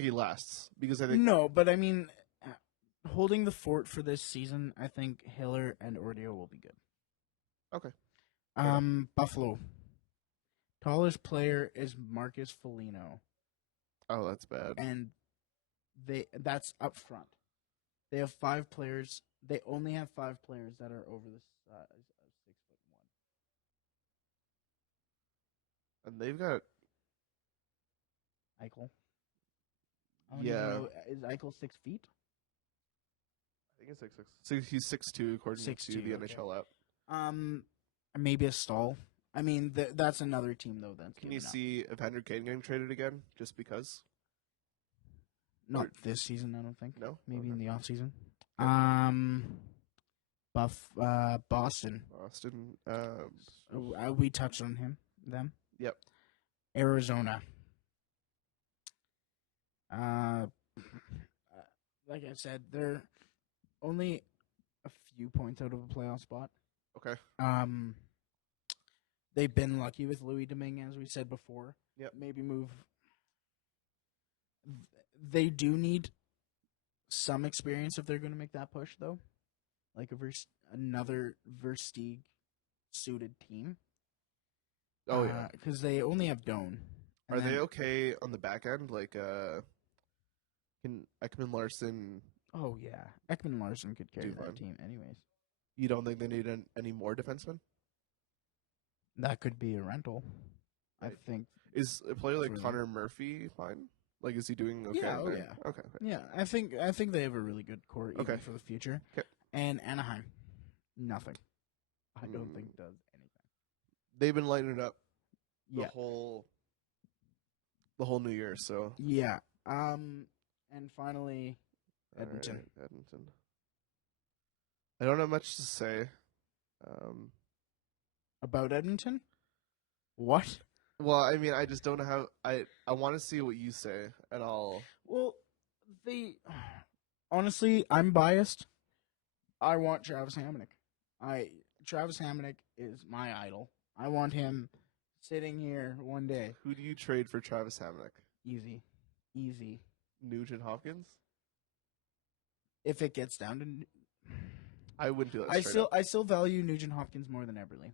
he lasts. Because I think no, but I mean, holding the fort for this season, I think Hiller and Ordio will be good. Okay. Buffalo. Tallest player is Marcus Foligno. Oh, that's bad. And that's up front. They have 5 players. They only have 5 players that are over the size of 6'1". And they've got Eichel. Yeah. Is Eichel 6 feet? I think it's 6'6". So he's 6'2", according 6'2", to the okay. NHL app. Maybe a Stahl. I mean, that's another team though. Can you see Evander Kane getting traded again, just because? Not this season, I don't think. No, maybe okay. in the off season. Boston. Boston. We touched on them. Yep. Arizona. Like I said, they're only a few points out of a playoff spot. Okay. They've been lucky with Louis Domingue, as we said before. Yep. Maybe move. They do need some experience if they're going to make that push, though. Like another Versteeg suited team. Oh yeah, because they only have Doan. Are they okay on the back end? Like, can Ekman Larson? Oh yeah, Ekman Larson could carry that team, anyways. You don't think they need any more defensemen? That could be a rental. Right. I think. Is a player like Connor Murphy fine? Like, is he doing okay? Yeah, yeah. Okay. Yeah, I think they have a really good core even for the future. Okay. And Anaheim, nothing. I don't think does anything. They've been lighting it up the whole New Year. So yeah. And finally, Edmonton. Right, Edmonton. I don't have much to say. About Edmonton? What? Well, I mean, I just don't know how. I want to see what you say, and I'll. Well, honestly, I'm biased. I want Travis Hamonic. Travis Hamonic is my idol. I want him sitting here one day. Who do you trade for Travis Hamonic? Easy. Nugent Hopkins. If it gets down to, I wouldn't do that. I still value Nugent Hopkins more than Eberle.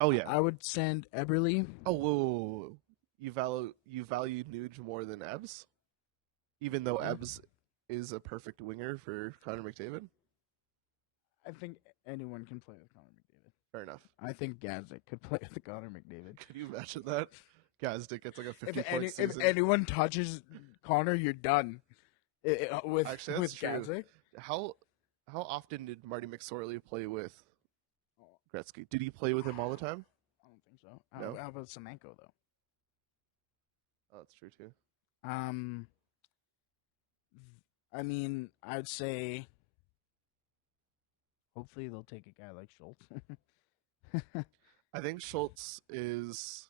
Oh yeah, I would send Eberle. Oh whoa. You value Nuge more than Ebbs, even though Ebbs is a perfect winger for Connor McDavid. I think anyone can play with Connor McDavid. Fair enough. I think Gazdic could play with Connor McDavid. Could you imagine that? Gazdic gets like a 50-point season. If anyone touches Connor, you're done. With Gazdic. How often did Marty McSorley play with Gretzky? Did he play with him all the time? I don't think so. No? How about Semenko though? Oh, that's true too. I mean, I'd say hopefully they'll take a guy like Schultz. I think Schultz is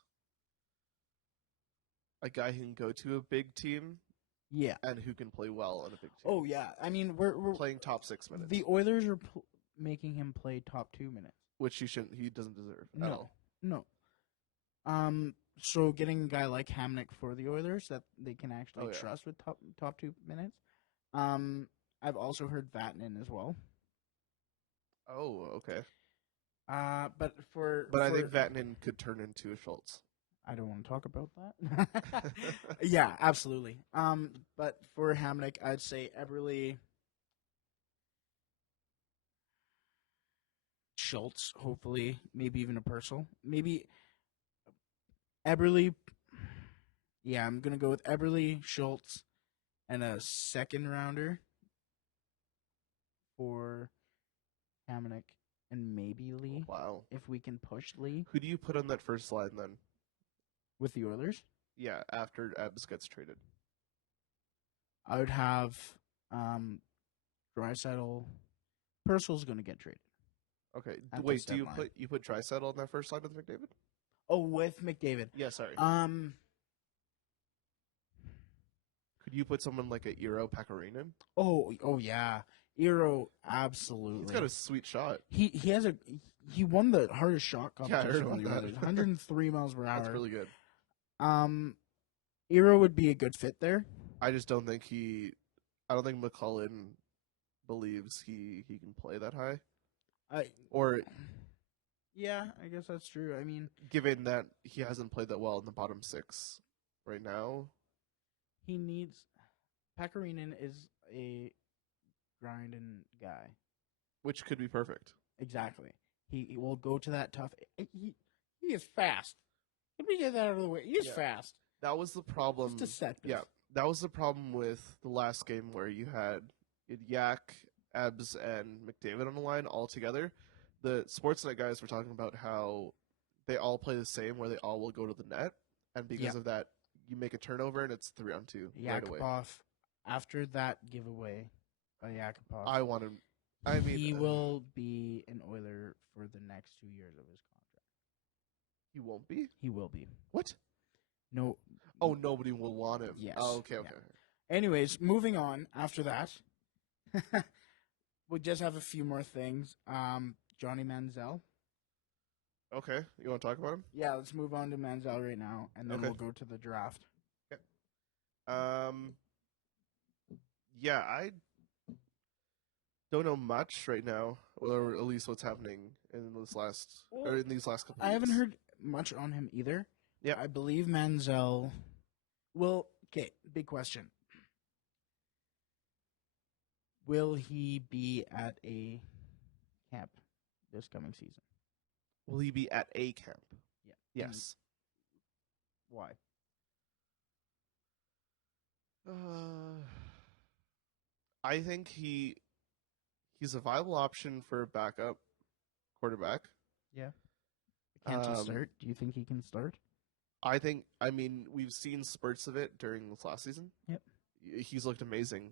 a guy who can go to a big team, Yeah. and who can play well on a big team. Oh yeah. I mean, we're Playing top 6 minutes, the Oilers are making him play top 2 minutes. which he doesn't deserve at No, all. no. So getting a guy like Hamnick for the Oilers that they can actually trust with top 2 minutes. I've also heard Vatanen as well. Oh, okay. But I think Vatanen could turn into a Schultz. I don't want to talk about that. Yeah, absolutely. But for Hamnick, I'd say Eberle, Schultz, hopefully, maybe even a Purcell, maybe Eberle. Yeah, I'm gonna go with Eberle, Schultz, and a second rounder for Hamnick and maybe Lee. Wow. If we can push Lee Who do you put on that first line then? with the Oilers, Yeah, after Ebbs gets traded. I would have Draisaitl. Purcell's gonna get traded. Okay. At Wait, the do deadline. you put Draisaitl on that first line with McDavid? Oh, with McDavid. Yeah, sorry. Could you put someone like a Eero Pakarinen? Oh yeah, Eero, absolutely. He's got a sweet shot. He won the hardest shot competition. I heard on the about Oilers, that. 103 miles per hour. That's really good. Eero would be a good fit there. I just don't think I don't think McClellan believes he can play that high. Yeah, I guess that's true. I mean, Given that he hasn't played that well in the bottom 6 right now. he needs. Pakarinen is a grinding guy. Which could be perfect. Exactly. He will go to that tough. He is fast. Let me get that out of the way. He is fast. That was the problem. It's deceptive. Yeah, that was the problem with the last game where you had Yak, Ebbs, and McDavid on the line all together. The Sportsnet guys were talking about how they all play the same, where they all will go to the net, and because of that, you make a turnover and it's 3-on-2 right away. Yakupov, after that giveaway by Yakupov, I want him. I mean, he will be an Oiler for the next 2 years of his contract. He won't be. He will be. What? No. Oh, nobody will want him. Yes. Oh, okay. Yeah. Anyways, moving on. After that, we just have a few more things. Johnny Manziel. Okay, you want to talk about him? Yeah, let's move on to Manziel right now, and then we'll go to the draft. Okay. Yeah, I don't know much right now, or at least what's happening in these last couple. I haven't heard much on him either. Yeah, I believe Manziel. Well, okay, big question. Will he be at a camp this coming season? Will he be at a camp? Yeah. Yes. Why? I think he's a viable option for a backup quarterback. Yeah. Can't he start? Do you think he can start? I mean, we've seen spurts of it during this last season. Yep. He's looked amazing.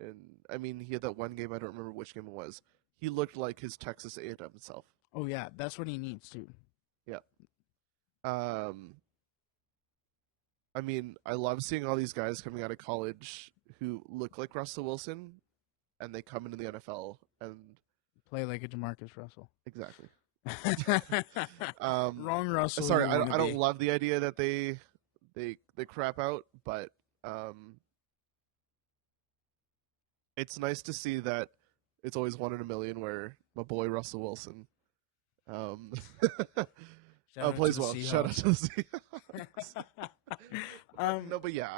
And, I mean, he had that one game, I don't remember which game it was. He looked like his Texas A&M himself. Oh, yeah. That's what he needs, too. Yeah. I mean, I love seeing all these guys coming out of college who look like Russell Wilson, and they come into the NFL and play like a Jamarcus Russell. Exactly. Wrong Russell. Sorry, I don't love the idea that they crap out, but it's nice to see that it's always 1 in a million where my boy Russell Wilson plays well. Shout out to the Seahawks. No, but yeah,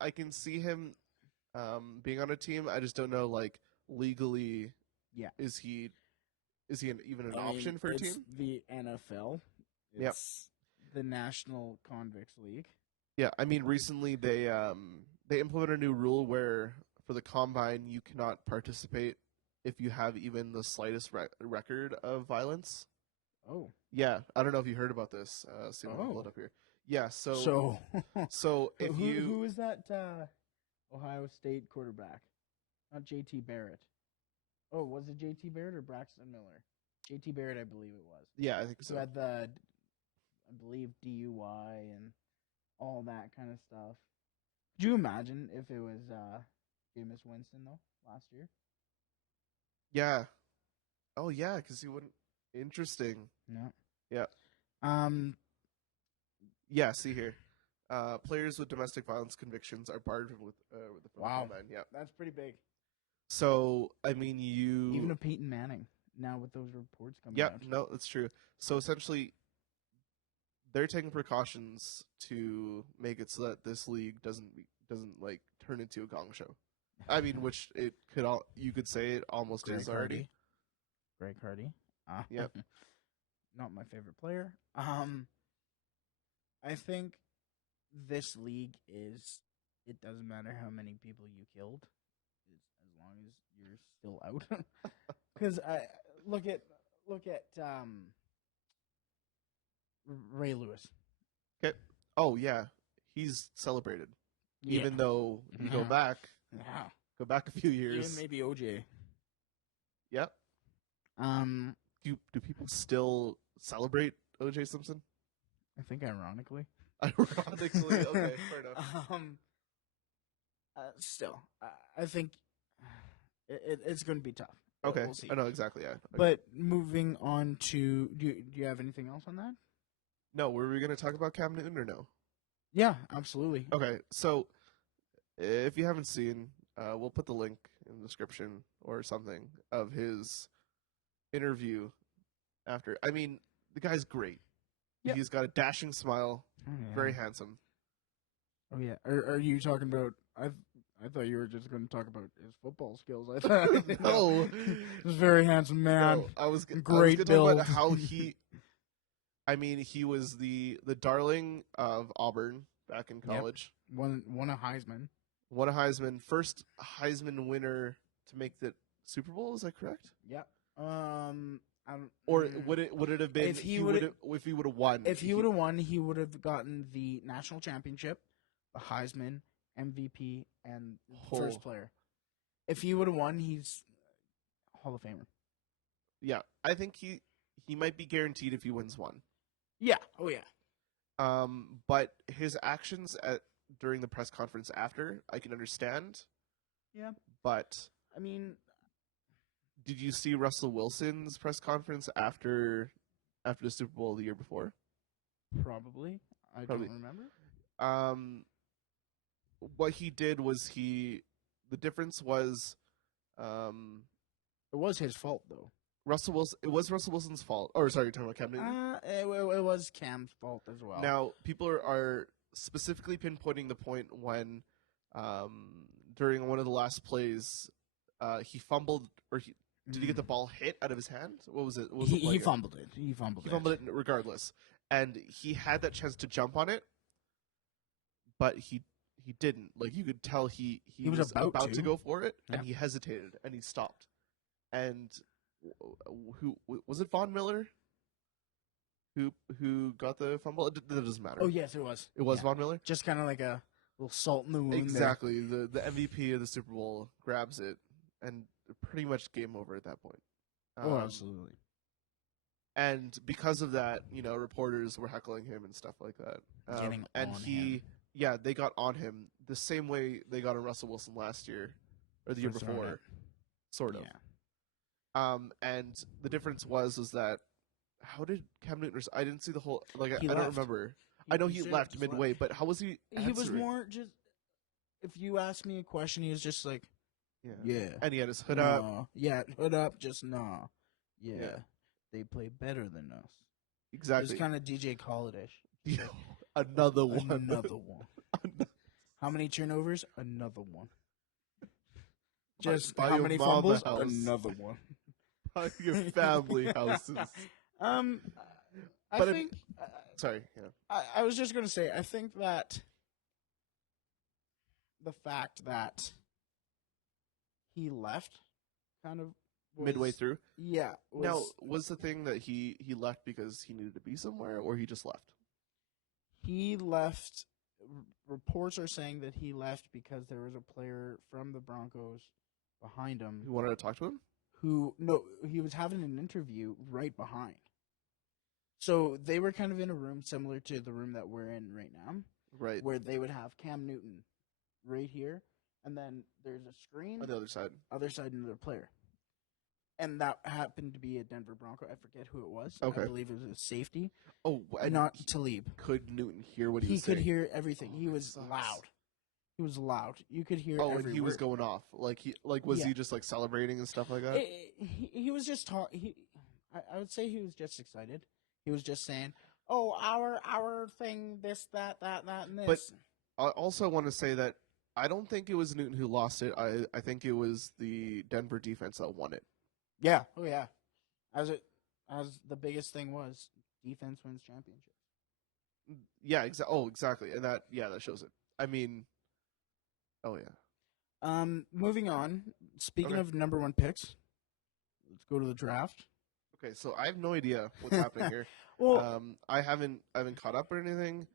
I can see him being on a team. I just don't know, like, legally. Yeah, is he even an option for a team? It's the NFL. It's the National Convicts League. Yeah, I mean, recently they implemented a new rule where for the combine you cannot participate if you have even the slightest record of violence. Oh. Yeah, I don't know if you heard about this. See if I can pull it up here. Yeah, so if who is that Ohio State quarterback? Not J.T. Barrett. Oh, was it J.T. Barrett or Braxton Miller? J.T. Barrett, I believe it was. Yeah, I think so. Who had the, I believe, DUI and all that kind of stuff. Could you imagine if it was Jameis Winston though last year? Yeah. Oh yeah, because he wouldn't. Interesting. No. Yeah. Um. Yeah. See here. Players with domestic violence convictions are barred from the football Wow. ban. Yeah. That's pretty big. So I mean, Even you. a Peyton Manning now with those reports coming Yep. out. No, that's true. So essentially, they're taking precautions to make it so that this league doesn't like turn into a gong show. I mean, which it could all you could say it almost Greg is already. Hardy. Uh, Yep. not my favorite player. I think this league is. It doesn't matter how many people you killed, as long as you're still out. Because I look at Ray Lewis. Okay. Oh yeah, he's celebrated. Yeah. Even though you Yeah. Yeah. go back a few Even years. maybe OJ. Yep. Um, Do people still celebrate O.J. Simpson? I think ironically. Ironically, okay, fair enough. Still, I think it's going to be tough. Okay, We'll see. I know exactly. Yeah. Okay. But moving on to, do you have anything else on that? No, were we going to talk about Cam Newton or no? Yeah, absolutely. Okay, so if you haven't seen, we'll put the link in the description or something of his interview after. I mean, the guy's great. Yep. He's got a dashing smile, Oh, yeah. very handsome. Oh yeah. Are you talking about? I thought you were just going to talk about his football skills. I thought No. he's a very handsome man. No, I was Great gonna talk build. about how he. I mean, he was the darling of Auburn back in college. Won a Heisman. Won a Heisman, first Heisman winner to make the Super Bowl. Is that correct? Yep. I don't, Or would it have been if he would have won? if he would have won, he would have gotten the national championship, the Heisman, MVP, and first player. If he would have won, he's Hall of Famer. Yeah, I think he might be guaranteed if he wins one. Yeah. Oh yeah. But his actions during the press conference after, I can understand. Yeah. But I mean, did you see Russell Wilson's press conference after the Super Bowl the year before? probably. I don't remember. What he did was the difference was, It was his fault though. Russell Wilson. It was Russell Wilson's fault. Or sorry, you're talking about Cam Newton. It was Cam's fault as well. Now people are specifically pinpointing the point when, during one of the last plays, he fumbled or did he get the ball hit out of his hand? What was it? He fumbled it. He fumbled it regardless, and he had that chance to jump on it, but he didn't. Like you could tell he was about to go for it, and he hesitated and he stopped. And who was it? Von Miller, who got the fumble? That doesn't matter. Oh yes, it was. It was Von Miller. Just kind of like a little salt in the wound. Exactly. The MVP of the Super Bowl grabs it, and pretty much game over at that point. Oh, absolutely. And because of that, reporters were heckling him and stuff like that. They got on him the same way they got on Russell Wilson last year or the year before, sort of. Yeah. And the difference was that how did Cam Newton? I didn't see the whole. Like I don't remember. I know he left midway, but how was he? He was more just. If you ask me a question, he was just like, yeah. And he had his hood up. Yeah, hood up. Just nah. Yeah. They play better than us. Exactly. It's kind of DJ Khaled-ish. Another one. Another one. How many turnovers? Another one. Just how many fumbles? Another one. By your family houses. I think. Sorry. Yeah. I was just gonna say. I think that the fact that he left, kind of midway through. Yeah. Now, was the thing that he left because he needed to be somewhere, or he just left? He left. Reports are saying that he left because there was a player from the Broncos behind him who wanted to talk to him. He was having an interview right behind. So they were kind of in a room similar to the room that we're in right now. Right. Where they would have Cam Newton right here, and then there's a screen On the other side. other side another player. And that happened to be a Denver Bronco. I forget who it was. I Okay. believe it was a safety, Oh, and not Talib. could Newton hear what he He was could saying? hear everything. Oh, He that was sucks. loud. He was loud. You could hear Oh, and every he was word. going off. Was Yeah. he just like celebrating and stuff like that? He was just I would say he was just excited. He was just saying, "Oh, our thing, this, that, and But this." I also want to say that I don't think it was Newton who lost it. I think it was the Denver defense that won it. Yeah. Oh yeah. As the biggest thing was defense wins championships. Yeah, exactly. And that shows it. I mean, oh yeah. Moving on. Speaking Okay. of number one picks, let's go to the draft. Okay, so I have no idea what's happening here. Well, I haven't caught up or anything.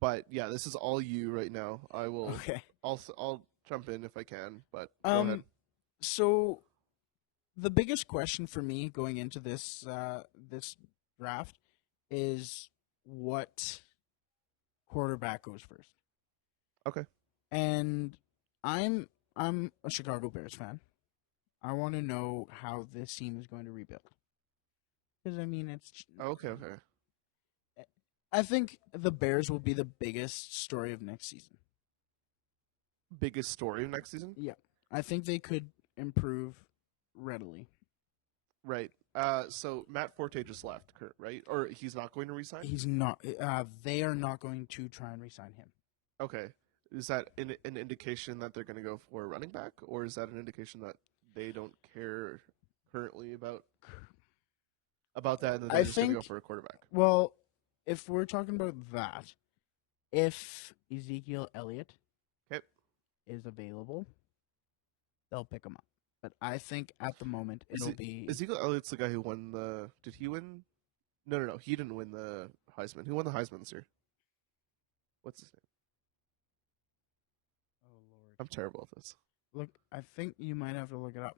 But yeah, this is all you right now. I will. okay. I'll jump in if I can. But go ahead. So the biggest question for me going into this draft is what quarterback goes first. Okay. And I'm a Chicago Bears fan. I want to know how this team is going to rebuild. Because I mean, Okay. I think the Bears will be the biggest story of next season. Biggest story of next season? Yeah, I think they could improve readily. Right. So Matt Forte just left, right? Or he's not going to resign? He's not. They are not going to try and resign him. Okay. Is that an indication that they're going to go for a running back, or is that an indication that they don't care currently about that, and then they're just going to go for a quarterback? Well, if we're talking about that, if Ezekiel Elliott Okay. is available, they'll pick him up. But I think at the moment it'll be Ezekiel Elliott's the guy who won the. Did he win? No. He didn't win the Heisman. Who won the Heisman this year? What's his name? Oh Lord! I'm terrible at this. Look, I think you might have to look it up.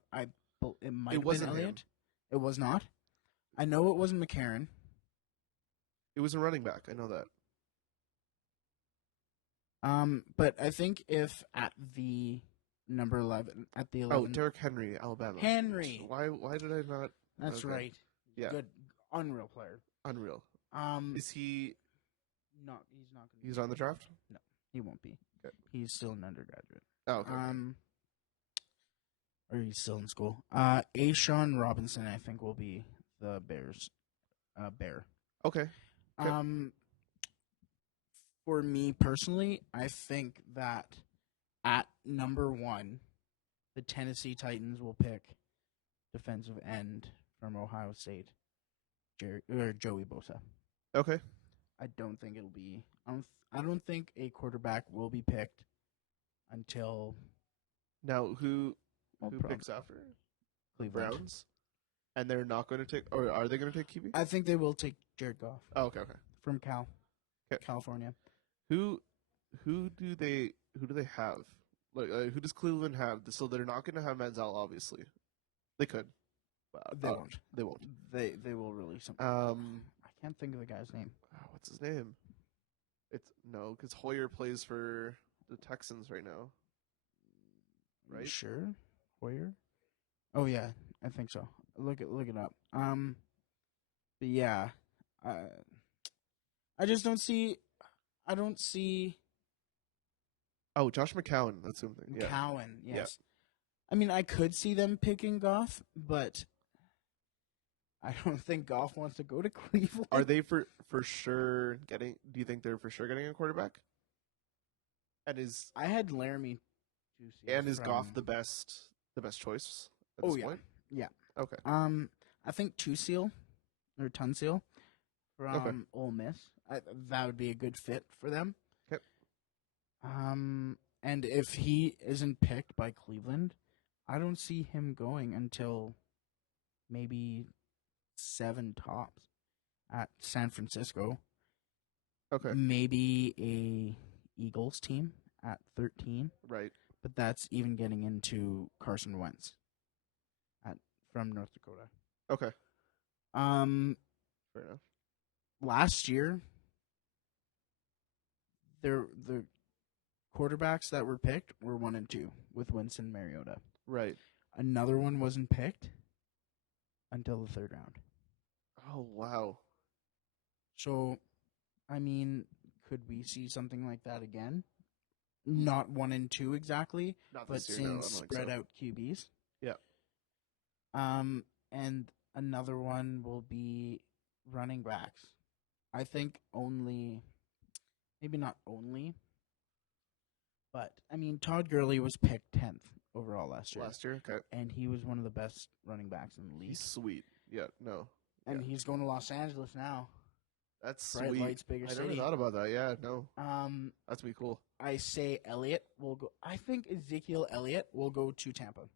It might It have wasn't been him. Elliott. It was not. I know it wasn't McCarron. It was a running back. I know that. But I think if at the number 11, at the 11, Derrick Henry, Alabama. Henry. Why did I not? That's Okay. right. Yeah. Good, unreal player. Unreal. Is he? Not. He's not going to. He's on the draft. No, he won't be. Okay. He's still an undergraduate. Oh, okay. Or he's still in school. Ashawn Robinson, I think, will be the Bears. Bear. Okay. For me personally, I think that at number 1, the Tennessee Titans will pick defensive end from Ohio State, Joey Bosa. Okay. I don't think it'll be. I don't think a quarterback will be picked until Now who probably picks after? Cleveland. Browns. And they're not going to take, or are they going to take QB? I think they will take Jared Goff Oh, okay. from Okay. California. Who do they have? Like who does Cleveland have? So they're not going to have Manziel, obviously. They could. They won't. They won't. They will release him. I can't think of the guy's name. What's his name? Because Hoyer plays for the Texans right now. Right? Sure, Hoyer. Oh yeah, I think so. Look it up. But yeah, I just don't see. I don't see Oh, Josh McCown. That's something. Yeah. Cowan. Yes, I mean I could see them picking Goff, but I don't think Goff wants to go to Cleveland. Are they for sure getting? Do you think they're for sure getting a quarterback? And I had Laramie. Is Goff the best choice at this point? Yeah. Okay. I think Tunsil from Ole Miss. That would be a good fit for them. Okay. And if he isn't picked by Cleveland, I don't see him going until maybe 7 tops at San Francisco. Okay. Maybe a Eagles team at 13. Right. But that's even getting into Carson Wentz from North Dakota. Okay. Fair enough. Last year, quarterbacks that were picked were 1 and 2 with Winston Mariota. Right. Another one wasn't picked until the third round. Oh wow. So, I mean, could we see something like that again? Not 1 and 2 exactly, Not but this year. No, I don't since think spread so. out QBs. Yeah. And another one will be running backs. I think only, maybe not only, but I mean, Todd Gurley was picked 10th overall last year. Last year. Okay. And he was one of the best running backs in the league. He's sweet. Yeah. No. And Yeah. he's going to Los Angeles now. That's Bright sweet. lights, bigger I never city. thought about that. Yeah. No. That's be cool. I say Elliott will go. I think Ezekiel Elliott will go to Tampa.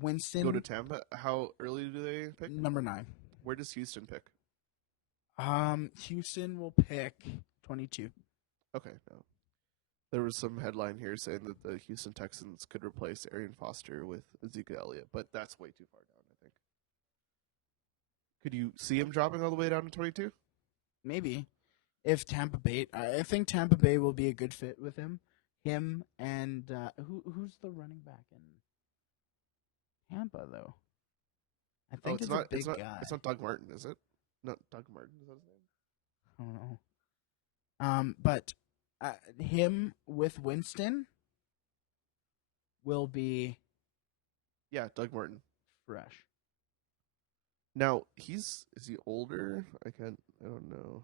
Winston Go to Tampa. How early do they pick? number 9. Where does Houston pick? Houston will pick 22. Okay. No. There was some headline here saying that the Houston Texans could replace Arian Foster with Ezekiel Elliott, but that's way too far down, I think. Could you see him dropping all the way down to 22? Maybe. If Tampa Bay, I think Tampa Bay will be a good fit with him. Him and who's the running back in Tampa though? I think it's a big guy. It's not Doug Martin, is it? Not Doug Martin, is that his name? I don't know. But him with Winston will be Yeah, Doug Martin. fresh. Now, is he older? I don't know.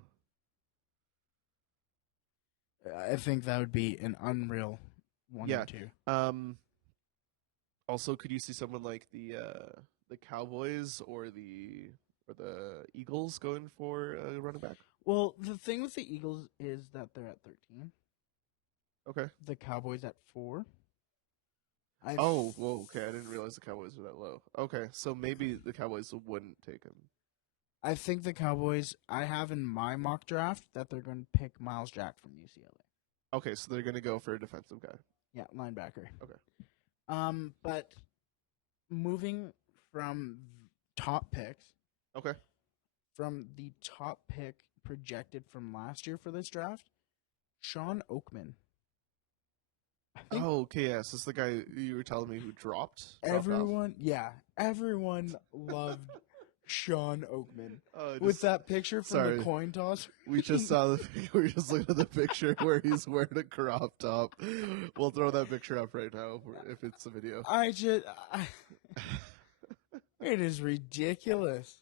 I think that would be an unreal 1 Yeah. and 2. Also, could you see someone like the Cowboys or the Eagles going for a running back? Well, the thing with the Eagles is that they're at 13. Okay. The Cowboys at 4. Whoa, okay. I didn't realize the Cowboys were that low. Okay, so maybe the Cowboys wouldn't take him. I think the Cowboys, I have in my mock draft that they're going to pick Miles Jack from UCLA. Okay, so they're going to go for a defensive guy. Yeah, linebacker. Okay. But moving from top picks, Okay. from the top pick projected from last year for this draft, Sean Oakman. Oh, okay, yes. This is the guy you were telling me who dropped off. Everyone loved Sean Oakman. Just, with that picture from the coin toss. We just saw we were just looking at the picture where he's wearing a crop top. We'll throw that picture up right now if it's a video. It is ridiculous.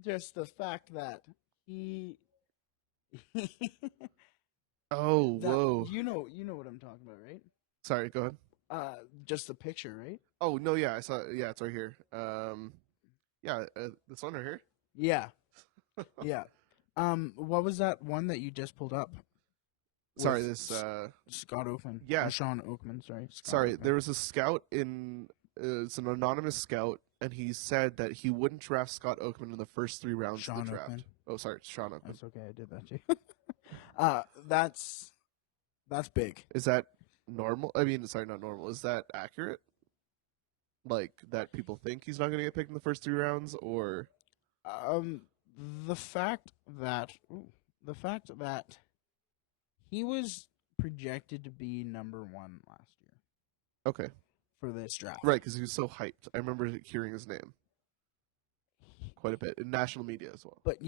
Just the fact that he whoa. You know what I'm talking about, right? Sorry, go ahead. Just the picture, right? Oh, no, yeah, I saw it. Yeah, it's right here. This one right here? Yeah. Yeah. What was that one that you just pulled up? Sorry, this Scott Oakman. Yeah. Sean Oakman, sorry. Sorry, there was a scout it's an anonymous scout, and he said that he wouldn't draft Scott Oakman in the first 3 rounds of the draft. Oakman. Oh, sorry, Sean Oakman. That's okay, I did that too. That's big. Is that normal? I mean, sorry, not normal. Is that accurate? Like, that people think he's not going to get picked in the first 3 rounds, or? The fact that he was projected to be number 1 last year. Okay. For this draft. Right, because he was so hyped. I remember hearing his name quite a bit in national media as well. But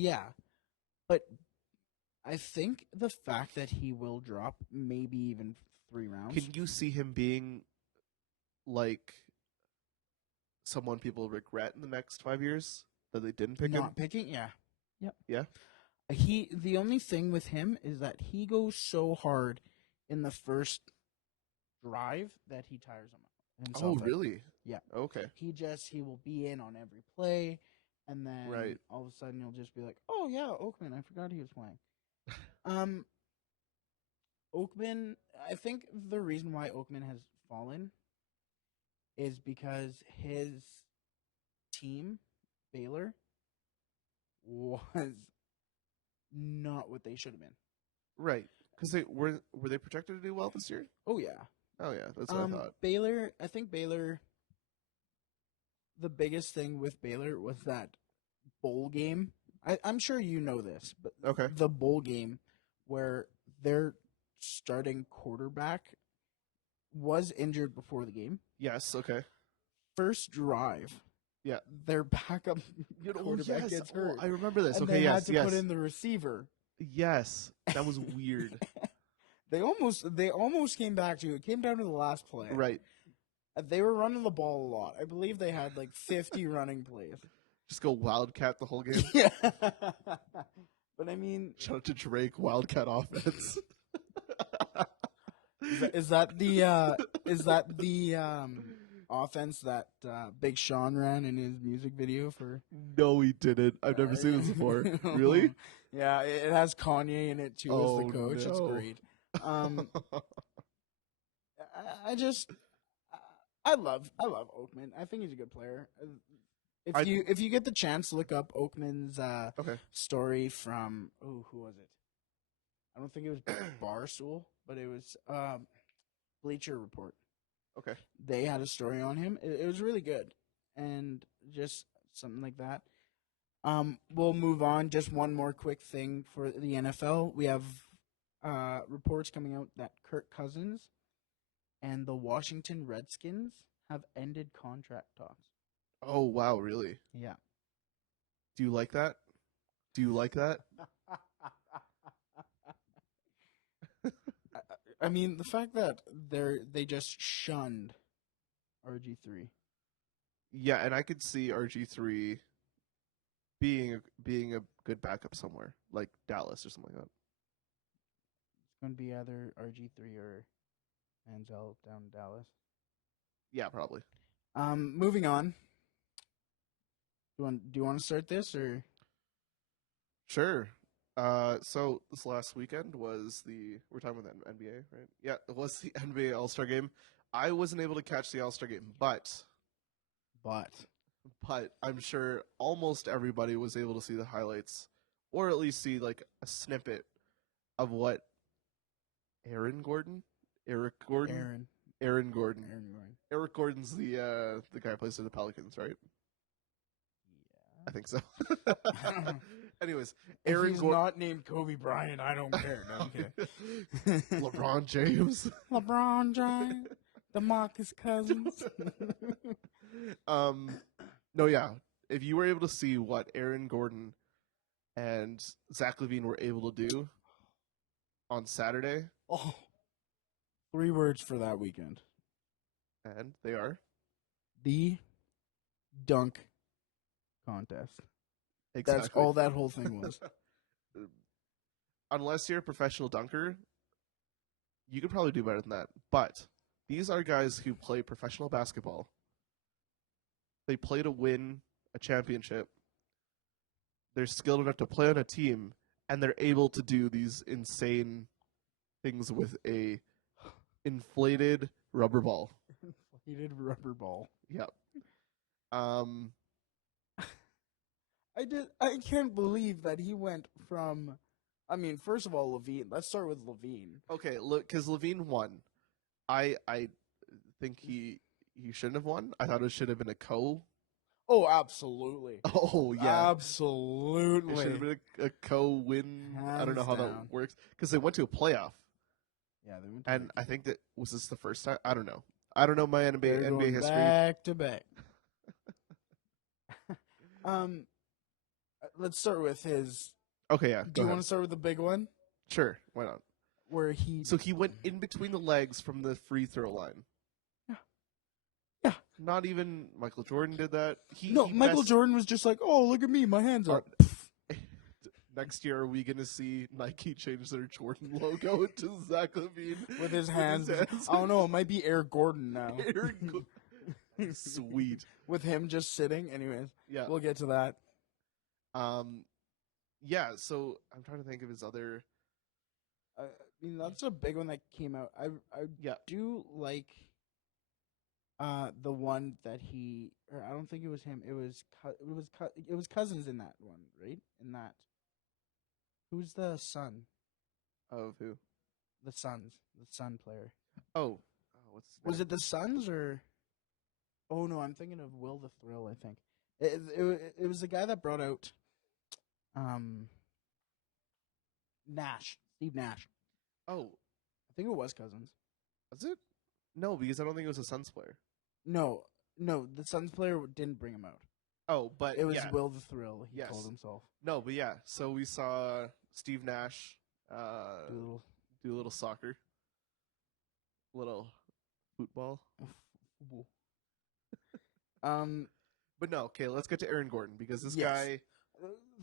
I think the fact that he will drop maybe even 3 rounds. Can you see him being like someone people regret in the next 5 years that they didn't pick him? Not picking? Yeah. Yep. Yeah? The only thing with him is that he goes so hard in the first drive that he tires himself Oh, really? Yeah. Okay. He will be in on every play, and then all of a sudden you'll just be like, oh yeah, Oakman, I forgot he was playing. Oakman, I think the reason why Oakman has fallen is because his team, Baylor, was not what they should have been. Right. Because they were they projected to do well this year? Oh yeah. Oh yeah, that's what I thought. Baylor, I think Baylor. The biggest thing with Baylor was that bowl game. I'm sure you know this, but Okay. The bowl game where their starting quarterback, was injured before the game. Yes. Okay. First drive, Yeah. their backup quarterback yes. gets hurt, I remember this. and Okay. they had Yes. to put Yes. in the receiver. Yes. That was weird. They almost came back to it. It came down to the last play. Right. They were running the ball a lot. I believe they had like 50 running plays. Just go Wildcat the whole game. Yeah. But I mean, Shout out to Drake, Wildcat offense. is that the offense that Big Sean ran in his music video for? No, he didn't. I've never seen this before. Really? Yeah, it has Kanye in it too as the coach. No. It's great. I love Oakman. I think he's a good player. If you get the chance, look up Oakman's Okay. story from who was it? I don't think it was Barstool, but it was Bleacher Report. Okay. They had a story on him. It was really good, and just something like that. We'll move on. Just one more quick thing for the NFL. We have reports coming out that Kirk Cousins and the Washington Redskins have ended contract talks. Oh wow, really? Yeah. Do you like that? Do you like that? I mean, the fact that they just shunned RG3. Yeah, and I could see RG3 being a good backup somewhere, like Dallas or something like that. It's going to be either RG3 or Manziel down in Dallas. Yeah, probably. Moving on. Do you want to start this or? Sure. So this last weekend was we're talking about the NBA, right? Yeah, it was the NBA All-Star Game. I wasn't able to catch the All-Star Game, but I'm sure almost everybody was able to see the highlights, or at least see like a snippet of what Aaron Gordon. Eric Gordon's the guy who plays for the Pelicans, right? Yeah. I think so. Anyways, If Aaron he's Gordon, not named Kobe Bryant, I don't care. No, I'm kidding. LeBron James. LeBron James, DeMarcus Cousins. No, yeah. If you were able to see what Aaron Gordon and Zach LaVine were able to do on Saturday, Oh, 3 words for that weekend. and they are The dunk contest. exactly That's all that whole thing was. Unless you're a professional dunker, you could probably do better than that. But these are guys who play professional basketball. They play to win a championship. They're skilled enough to play on a team, and they're able to do these insane things with a inflated rubber ball. Inflated rubber ball. Yep. I can't believe that he went from. I mean, first of all, Levine. Let's start with Levine. Okay, look, because Levine won. I think he shouldn't have won. I thought it should have been a co. Oh, absolutely. Oh yeah, Absolutely. it should have been a co-win. I don't know how Hands that down. works because they went to a playoff, Yeah, they went. To and I think that was this the first time. I don't know. I don't know my They're NBA going history. back to back. Let's start with his. Okay, yeah. Do you want to start with the big one Sure, why not? where he? So he went in between the legs from the free throw line. Yeah. Not even Michael Jordan did that. Michael Jordan was just like, "Oh, look at me, my hands up." Next year, are we going to see Nike change their Jordan logo to Zach LaVine with his hands? I don't know. It might be Air Gordon now. Sweet. With him just sitting. Anyways, Yeah. we'll get to that. Yeah. So I'm trying to think of his other. I mean, that's a big one that came out. I do like the one that he. Or I don't think it was him. It was Cousins in that one, right? In that. Who's the son? Of who? The Suns. The Sun player. Oh, what's his Was name? it the Suns or? Oh no, I'm thinking of Will the Thrill. I think it was the guy that brought out Nash, Steve Nash. Oh, think it was Cousins. Was it? No, because I don't think it was a Suns player. No, no, the Suns player didn't bring him out. Oh, but It was yeah, Will the Thrill. He called yes. himself. No, but yeah. So we saw Steve Nash Do a little do a little soccer, little football. football. Um, But no, okay, let's get to Aaron Gordon because this Yes. guy,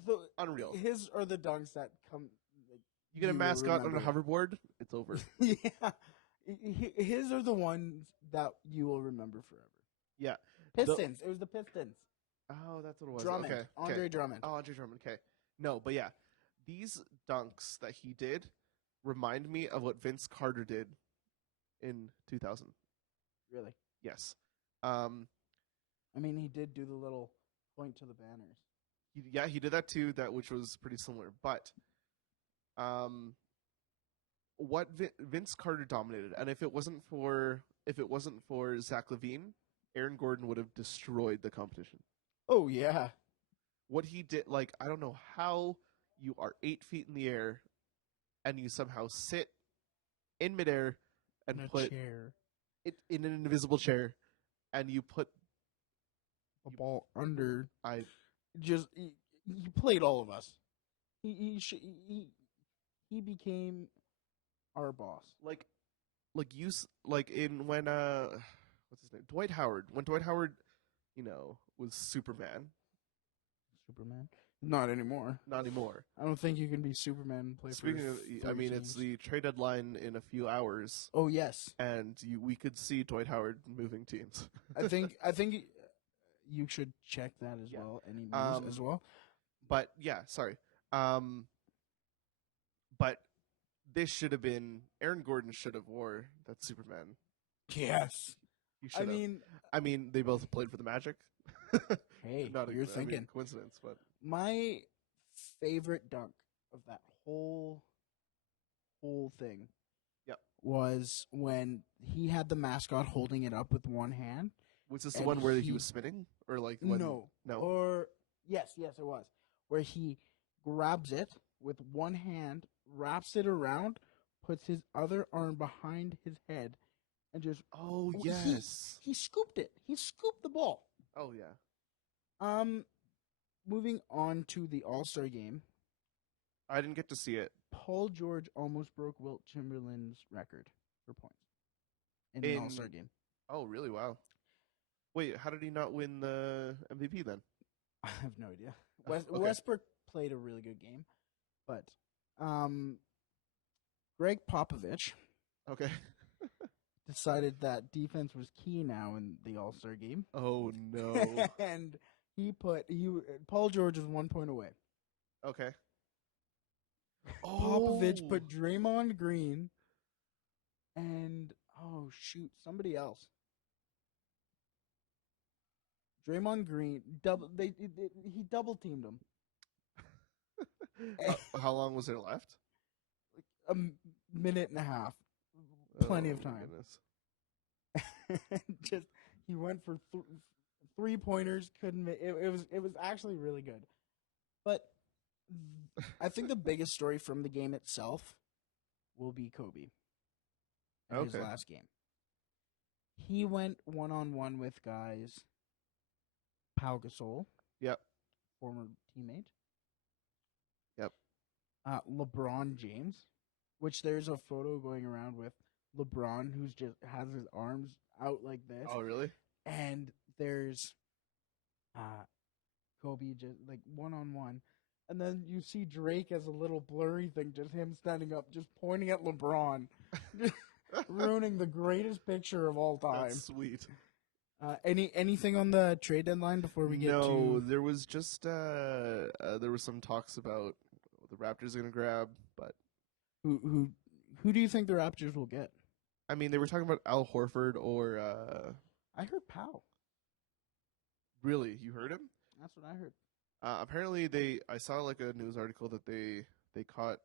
the unreal. his are the dunks that come. Like, You get a will mascot on a remember. hoverboard, it's over. Yeah, his are the ones that you will remember forever. Yeah. Pistons. It was the Pistons. Oh, that's what it was. Drummond. Okay. Andre Drummond. Oh, Andre Drummond. Okay. No, but yeah, these dunks that he did remind me of what Vince Carter did in 2000. Really. Yes. I mean, he did do the little point to the banners. He did that too. That which was pretty similar. But, what Vince Carter dominated, and if it wasn't for Zach LaVine, Aaron Gordon would have destroyed the competition. Oh yeah. What he did, like, I don't know how you are 8 feet in the air, and you somehow sit in midair and In a put chair. it in an invisible chair, and you put A ball under. I Just he played all of us. He became our boss. like like in when what's his name, Dwight Howard, when Dwight Howard, was Superman. Superman. Not anymore. Not anymore. I don't think you can be Superman and play Speaking for of, I 30 mean, teams. it's the trade deadline in a few hours, Oh yes. and we could see Dwight Howard moving teams. I think you should check that as Yeah. well. Any news as well. But yeah, sorry. But this should have been Aaron Gordon should have wore that Superman. Yes. He I should have. mean, I mean, they both played for the Magic. hey, Not you're I mean, thinking. coincidence, but My favorite dunk of that whole thing Yep. was when he had the mascot holding it up with one hand. was this the And one where he he- was spinning, or like when, No. no? Or yes, it was. Where he grabs it with one hand, wraps it around, puts his other arm behind his head, and just Oh he- yes. he scooped it. He scooped the ball. Oh yeah. Moving on to the All-Star game, I didn't get to see it. Paul George almost broke Wilt Chamberlain's record for points in the In- All-Star game. Oh really? Wow. Wait, how did he not win the MVP then? I have no idea. Okay. Westbrook played a really good game, but Greg Popovich Okay. decided that defense was key now in the All-Star game. Oh no. And Paul George was 1 point away. Okay. Popovich Oh. put Draymond Green and somebody else. Draymond Green he double teamed him. How long was there left? A minute and a half. Plenty of Oh, my time. goodness. Just he went for 3-pointers, couldn't make it was actually really good. But I think the biggest story from the game itself will be Kobe and his Okay. last game. He went 1-on-1 with guys. Pau Gasol, Yep. former teammate. Yep. LeBron James, which there's a photo going around with LeBron who's just has his arms out like this. Oh really? And there's Kobe just like 1-on-1, and then you see Drake as a little blurry thing, just him standing up, just pointing at LeBron, ruining the greatest picture of all time. That's sweet. Anything on the trade deadline before we get No, to? there was just there was some talks about the Raptors are gonna grab, but Who do you think the Raptors will get? I mean they were talking about Al Horford or I heard Pau. really, you heard him? That's what I heard. Apparently I saw like a news article that they caught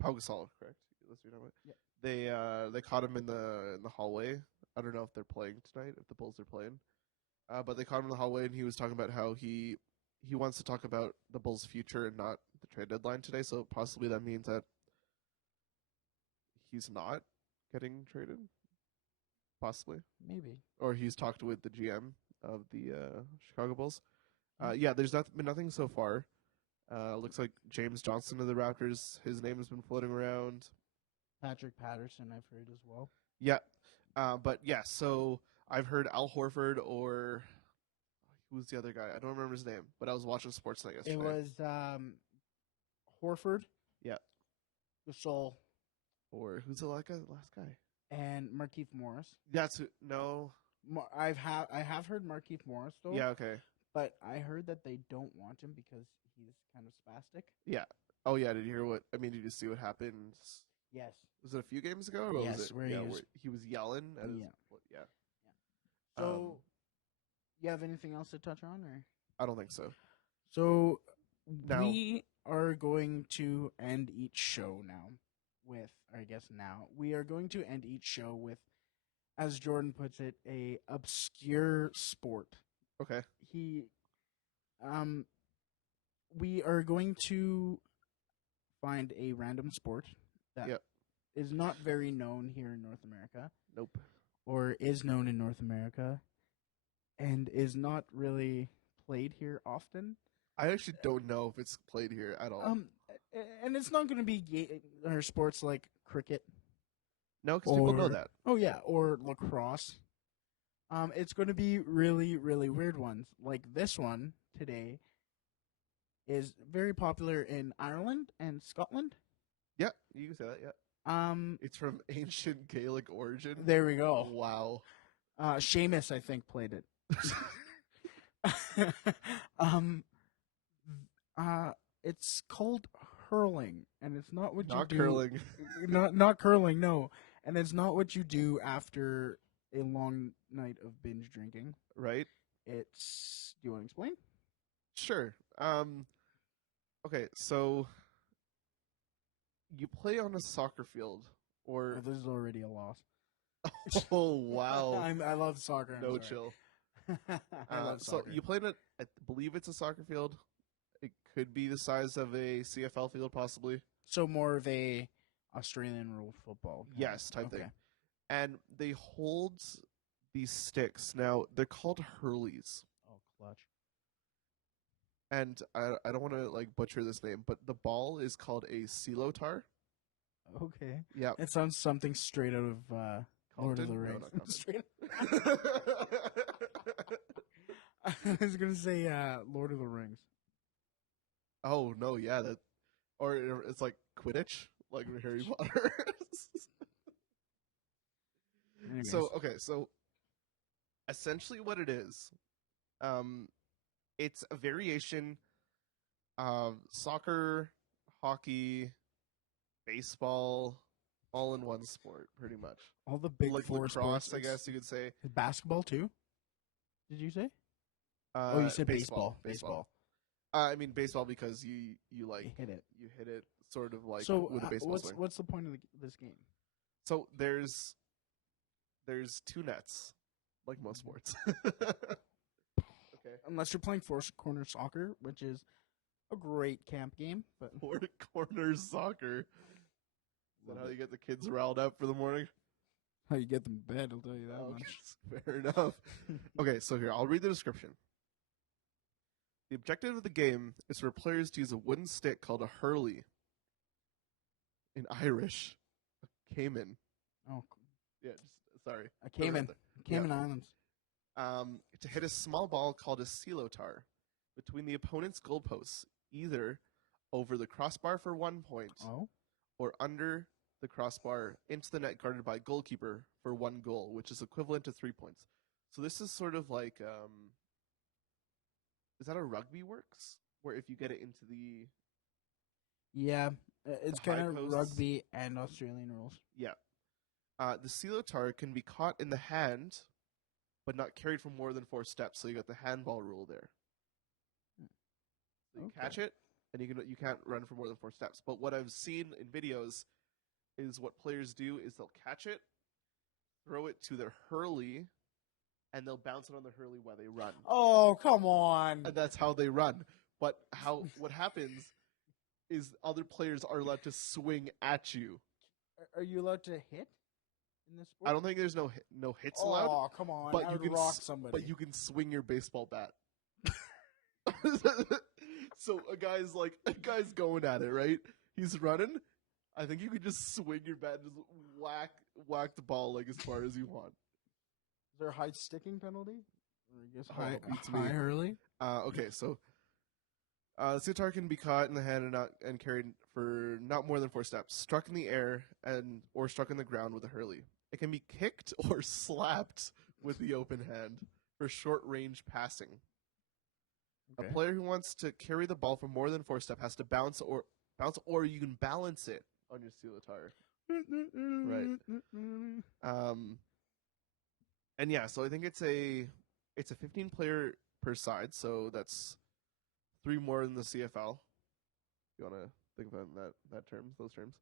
Pau Gasol, correct? That's what you're talking about? Yeah. They caught him in the hallway. I don't know if they're playing tonight, if the Bulls are playing. But they caught him in the hallway, and he was talking about how he wants to talk about the Bulls' future and not the trade deadline today. So possibly that means that he's not getting traded, possibly, Maybe. or he's talked with the GM of the Chicago Bulls. Hmm. Yeah, there's been nothing so far. Looks like James Johnson of the Raptors. His name has been floating around. Patrick Patterson, I've heard as well. Yeah, but yeah. So I've heard Al Horford or who's the other guy? I don't remember his name, but I was watching Sportsnet yesterday. It was Horford, Yeah. Gasol, Or who's the last guy? and Markieff Morris. That's who, no. I have heard Markieff Morris though. Yeah. Okay. But I heard that they don't want him because he's kind of spastic. Yeah. Oh yeah. Did you hear what? I mean, did you see what happened? Yes. Was it a few games ago? Or Yes, was it, where he was yelling. At his, Yeah. Yeah. So, you have anything else to touch on, or? I don't think so. So Now- we are going to end each show now with, I guess now we are going to end each show with, as Jordan puts it, a obscure sport. Okay. We are going to find a random sport that Yep. is not very known here in North America, Nope. or is known in North America, and is not really played here often. I actually don't know if it's played here at all. And it's not going to be or sports like cricket. No, because people know or- that. Oh yeah, or lacrosse. It's going to be really, really weird ones. Like this one today is very popular in Ireland and Scotland. Yeah, you can say that. Yeah. It's from ancient Gaelic origin. There we go. Wow. Seamus, I think, played it. It's called hurling, and it's not what Not you do. curling. Not curling, no. And it's not what you do after a long night of binge drinking. Right? It's. Do you want to explain? Sure. Okay, so you play on a soccer field, or Oh, this is already a loss. oh wow, I love soccer. I'm no sorry. chill. I love So soccer. you played it. I believe it's a soccer field. It could be the size of a CFL field, possibly. So more of a Australian rule football. kind Yes, of. type Okay. thing. And they hold these sticks. Now they're called hurleys. Oh, clutch. And I don't want to like butcher this name, but the ball is called a silotar. Okay. Yeah. It sounds something straight out of Lord of the Compton? No, Rings. not Compton. Straight. I was gonna say Lord of the Rings. Oh no, yeah, that, or it's like Quidditch, like Harry Potter. Anyways. So okay, so essentially what it is, it's a variation of soccer, hockey, baseball, all in one sport, pretty much. all the big Like four lacrosse, sports. I guess you could say. Basketball too. Did you say? Oh, you said baseball. Baseball. I mean baseball because you like You hit it. you hit it sort of like So with a baseball swing. what's the point of this game? So there's two nets, like most sports. Okay. Unless you're playing four corner soccer, which is a great camp game, but Four corner soccer. Is that how you get the kids riled up for the morning? how you get them to bed, I'll tell you that Okay, much. fair enough. Okay, so here, I'll read the description. The objective of the game is for players to use a wooden stick called a hurley. In Irish, a caiman. Oh, Yeah, sorry. a Cayman. Cayman Islands. To hit a small ball called a silotar between the opponent's goalposts, either over the crossbar for 1 point Oh, or under the crossbar into the net guarded by a goalkeeper for 1 goal, which is equivalent to 3 points. So this is sort of like, is that how rugby works? Where if you get it into the, yeah. It's The high kind of posts. rugby and Australian rules. yeah. The silotar can be caught in the hand, but not carried for more than 4 steps. So you got the handball rule there. So you Okay. catch it, and you can't run for more than 4 steps. But what I've seen in videos is what players do is they'll catch it, throw it to their hurley, and they'll bounce it on the hurley while they run. Oh, come on. And that's how they run. But what happens is other players are allowed to swing at you. Are you allowed to hit? in this sport? I don't think there's no hits allowed, Oh, come on! but I you would can rock somebody. but you can swing your baseball bat. So a guy's going at it, right? He's running. I think you could just swing your bat and just whack the ball like as far as you want. Is there a high sticking penalty? Or I guess Beats me. high hurley. Okay, so the scimitar can be caught in the hand and carried for not more than 4 steps, struck in the air or struck in the ground with a hurley. It can be kicked or slapped with the open hand for short range passing. Okay. A player who wants to carry the ball for more than 4 steps has to bounce, or you can balance it on your scimitar. Right. And yeah, so I think it's a 15 player per side, so that's 3 more than the CFL. If you want to think about those terms.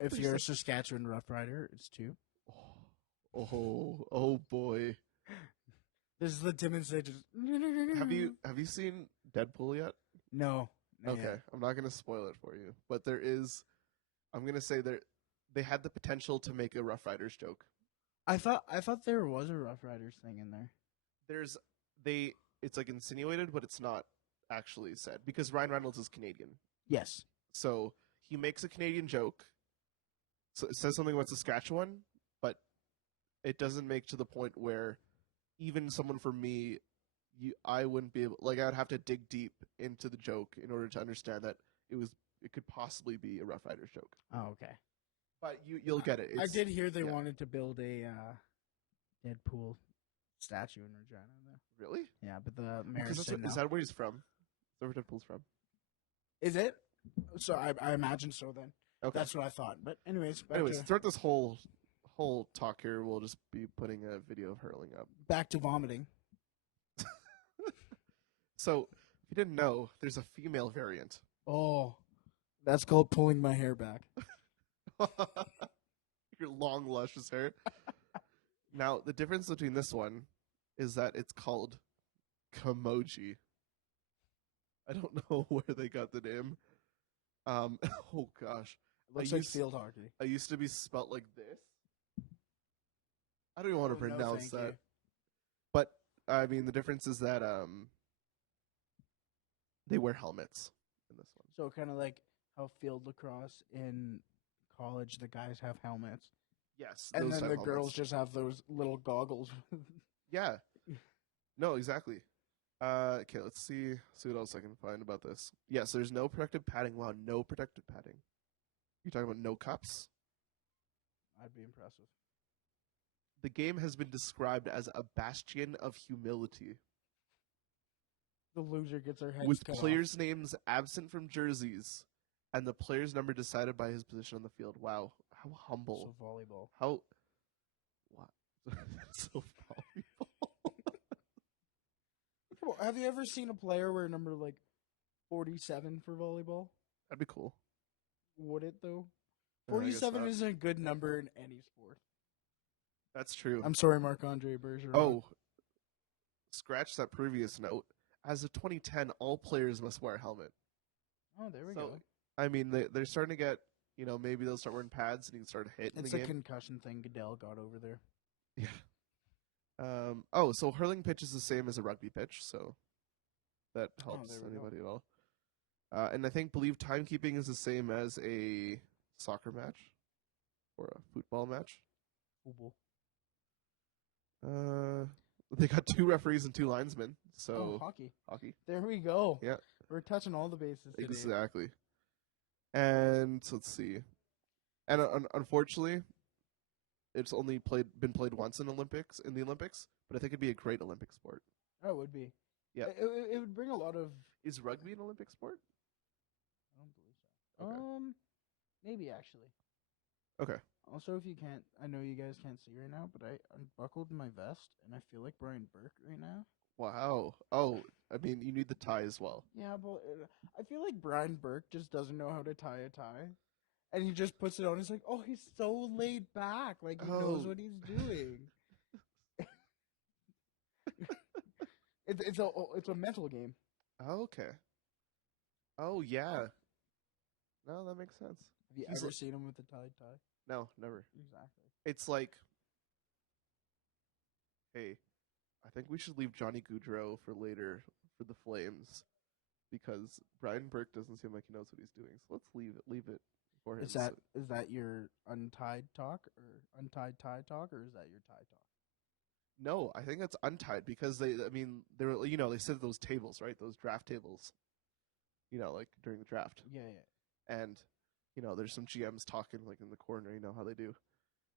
If you're a Saskatchewan Rough Rider, it's 2. Oh boy! This is the demonstration. Have you seen Deadpool yet? No. Okay, Yet. I'm not gonna spoil it for you, but there is. I'm gonna say they had the potential to make a Rough Riders joke. I thought there was a Rough Riders thing in there. It's like insinuated, but it's not actually said because Ryan Reynolds is Canadian. Yes. So he makes a Canadian joke. So it says something about Saskatchewan, but it doesn't make to the point where even someone from me, I wouldn't be able. Like I would have to dig deep into the joke in order to understand that it could possibly be a Rough Riders joke. Oh, okay. But you'll get it. I did hear they wanted to build a Deadpool statue in Regina, though. Really? Yeah, but the mayor said no. Is that where he's from? Is that where Deadpool's from? Is it? So I imagine so then. Okay. That's what I thought. But anyways, throughout this whole talk here, we'll just be putting a video of hurling up. Back to vomiting. So, if you didn't know, there's a female variant. Oh, that's called pulling my hair back. Your long, luscious hair. Now, the difference between this one is that it's called Kamoji. I don't know where they got the name. Oh gosh, Looks like field hockey. I used to be spelt like this. I don't even want to pronounce that. But I mean, the difference is that they wear helmets in this one. So kind of like how field lacrosse in college, the guys have helmets. Yes, and then the girls just have those little goggles. Yeah. No, exactly. Okay, let's see what else I can find about this. Yes, there's no protective padding. Wow, no protective padding. You talking about no cups? I'd be impressive. The game has been described as a bastion of humility. The loser gets their head with cut players' off. names absent from jerseys and the player's number decided by his position on the field. Wow, how humble. So volleyball. How what? So volleyball. Have you ever seen a player wear number like 47 for volleyball? That'd be cool. Would it though? I 47 guess isn't a good number in any sport. That's true. I'm sorry, Marc-Andre Bergeron. Oh, scratch that previous note. As of 2010, all players must wear a helmet. Oh, there we go. I mean, they're starting to get, maybe they'll start wearing pads and you can start hitting it's the a game. concussion thing Goodell got over there. Yeah. So hurling pitch is the same as a rugby pitch, so that helps anybody at all. And I believe timekeeping is the same as a soccer match or a football match. Football. They got 2 referees and 2 linesmen, so hockey. Hockey. There we go. Yeah, we're touching all the bases today. Exactly. And let's see. And unfortunately, it's only been played once in the Olympics, but I think it'd be a great Olympic sport. Oh, it would be. Yeah. It would bring a lot of... Is rugby an Olympic sport? I don't believe so. Okay. Maybe actually. Okay. Also, if you can't, I know you guys can't see right now, but I unbuckled my vest, and I feel like Brian Burke right now. Wow. Oh, I mean, you need the tie as well. Yeah, but I feel like Brian Burke just doesn't know how to tie a tie. And he just puts it on. He's like, oh, he's so laid back. Like, he knows what he's doing. It's a mental game. Okay. Oh, yeah. No, that makes sense. Have you ever seen him with a tied tie? No, never. Exactly. It's like, hey, I think we should leave Johnny Gaudreau for later for the Flames because Brian Burke doesn't seem like he knows what he's doing. So let's leave it for him. Is that your untied talk or untied tie talk, or is that your tie talk? No, I think it's untied because they were, they sit at those tables, right? Those draft tables, like during the draft. Yeah. And, there's some GMs talking like in the corner, how they do.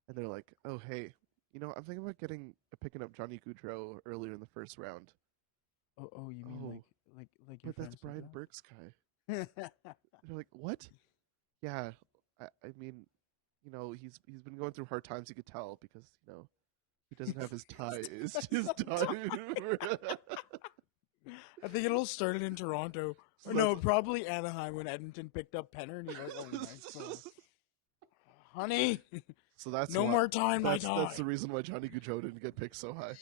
And they're like, oh, hey, I'm thinking about picking up Johnny Gaudreau earlier in the first round. Oh, you mean like your But that's Brian Burke's guy. They're like, what? Yeah, I mean, he's been going through hard times. You could tell because he doesn't have his tie. His tie. I think it all started in Toronto. So No, probably Anaheim when Edmonton picked up Penner, and he's like, "Oh my god, honey, So that's no more time, my tie." That's the reason why Johnny Gaudreau didn't get picked so high.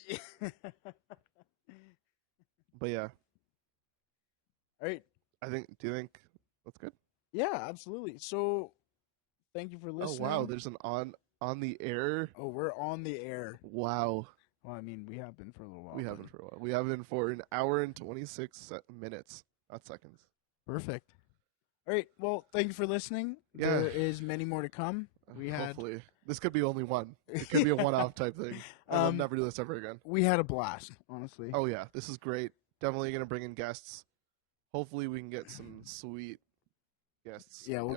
But yeah, all right. do you think that's good? Yeah, absolutely. So, thank you for listening. Oh wow, there's an on the air. Oh, we're on the air. Wow. Well, I mean, we have been for a little while. We have been for a while. We have been for an hour and 26 minutes, not seconds. Perfect. All right. Well, thank you for listening. Yeah. There is many more to come. Hopefully. This could be only one. It could be a one-off type thing. And I'll never do this ever again. We had a blast, honestly. Oh, yeah. This is great. Definitely going to bring in guests. Hopefully we can get some sweet guests. Yeah, we'll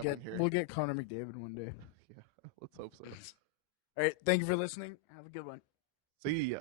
get Connor McDavid one day. Yeah, let's hope so. All right. Thank you for listening. Have a good one. See ya.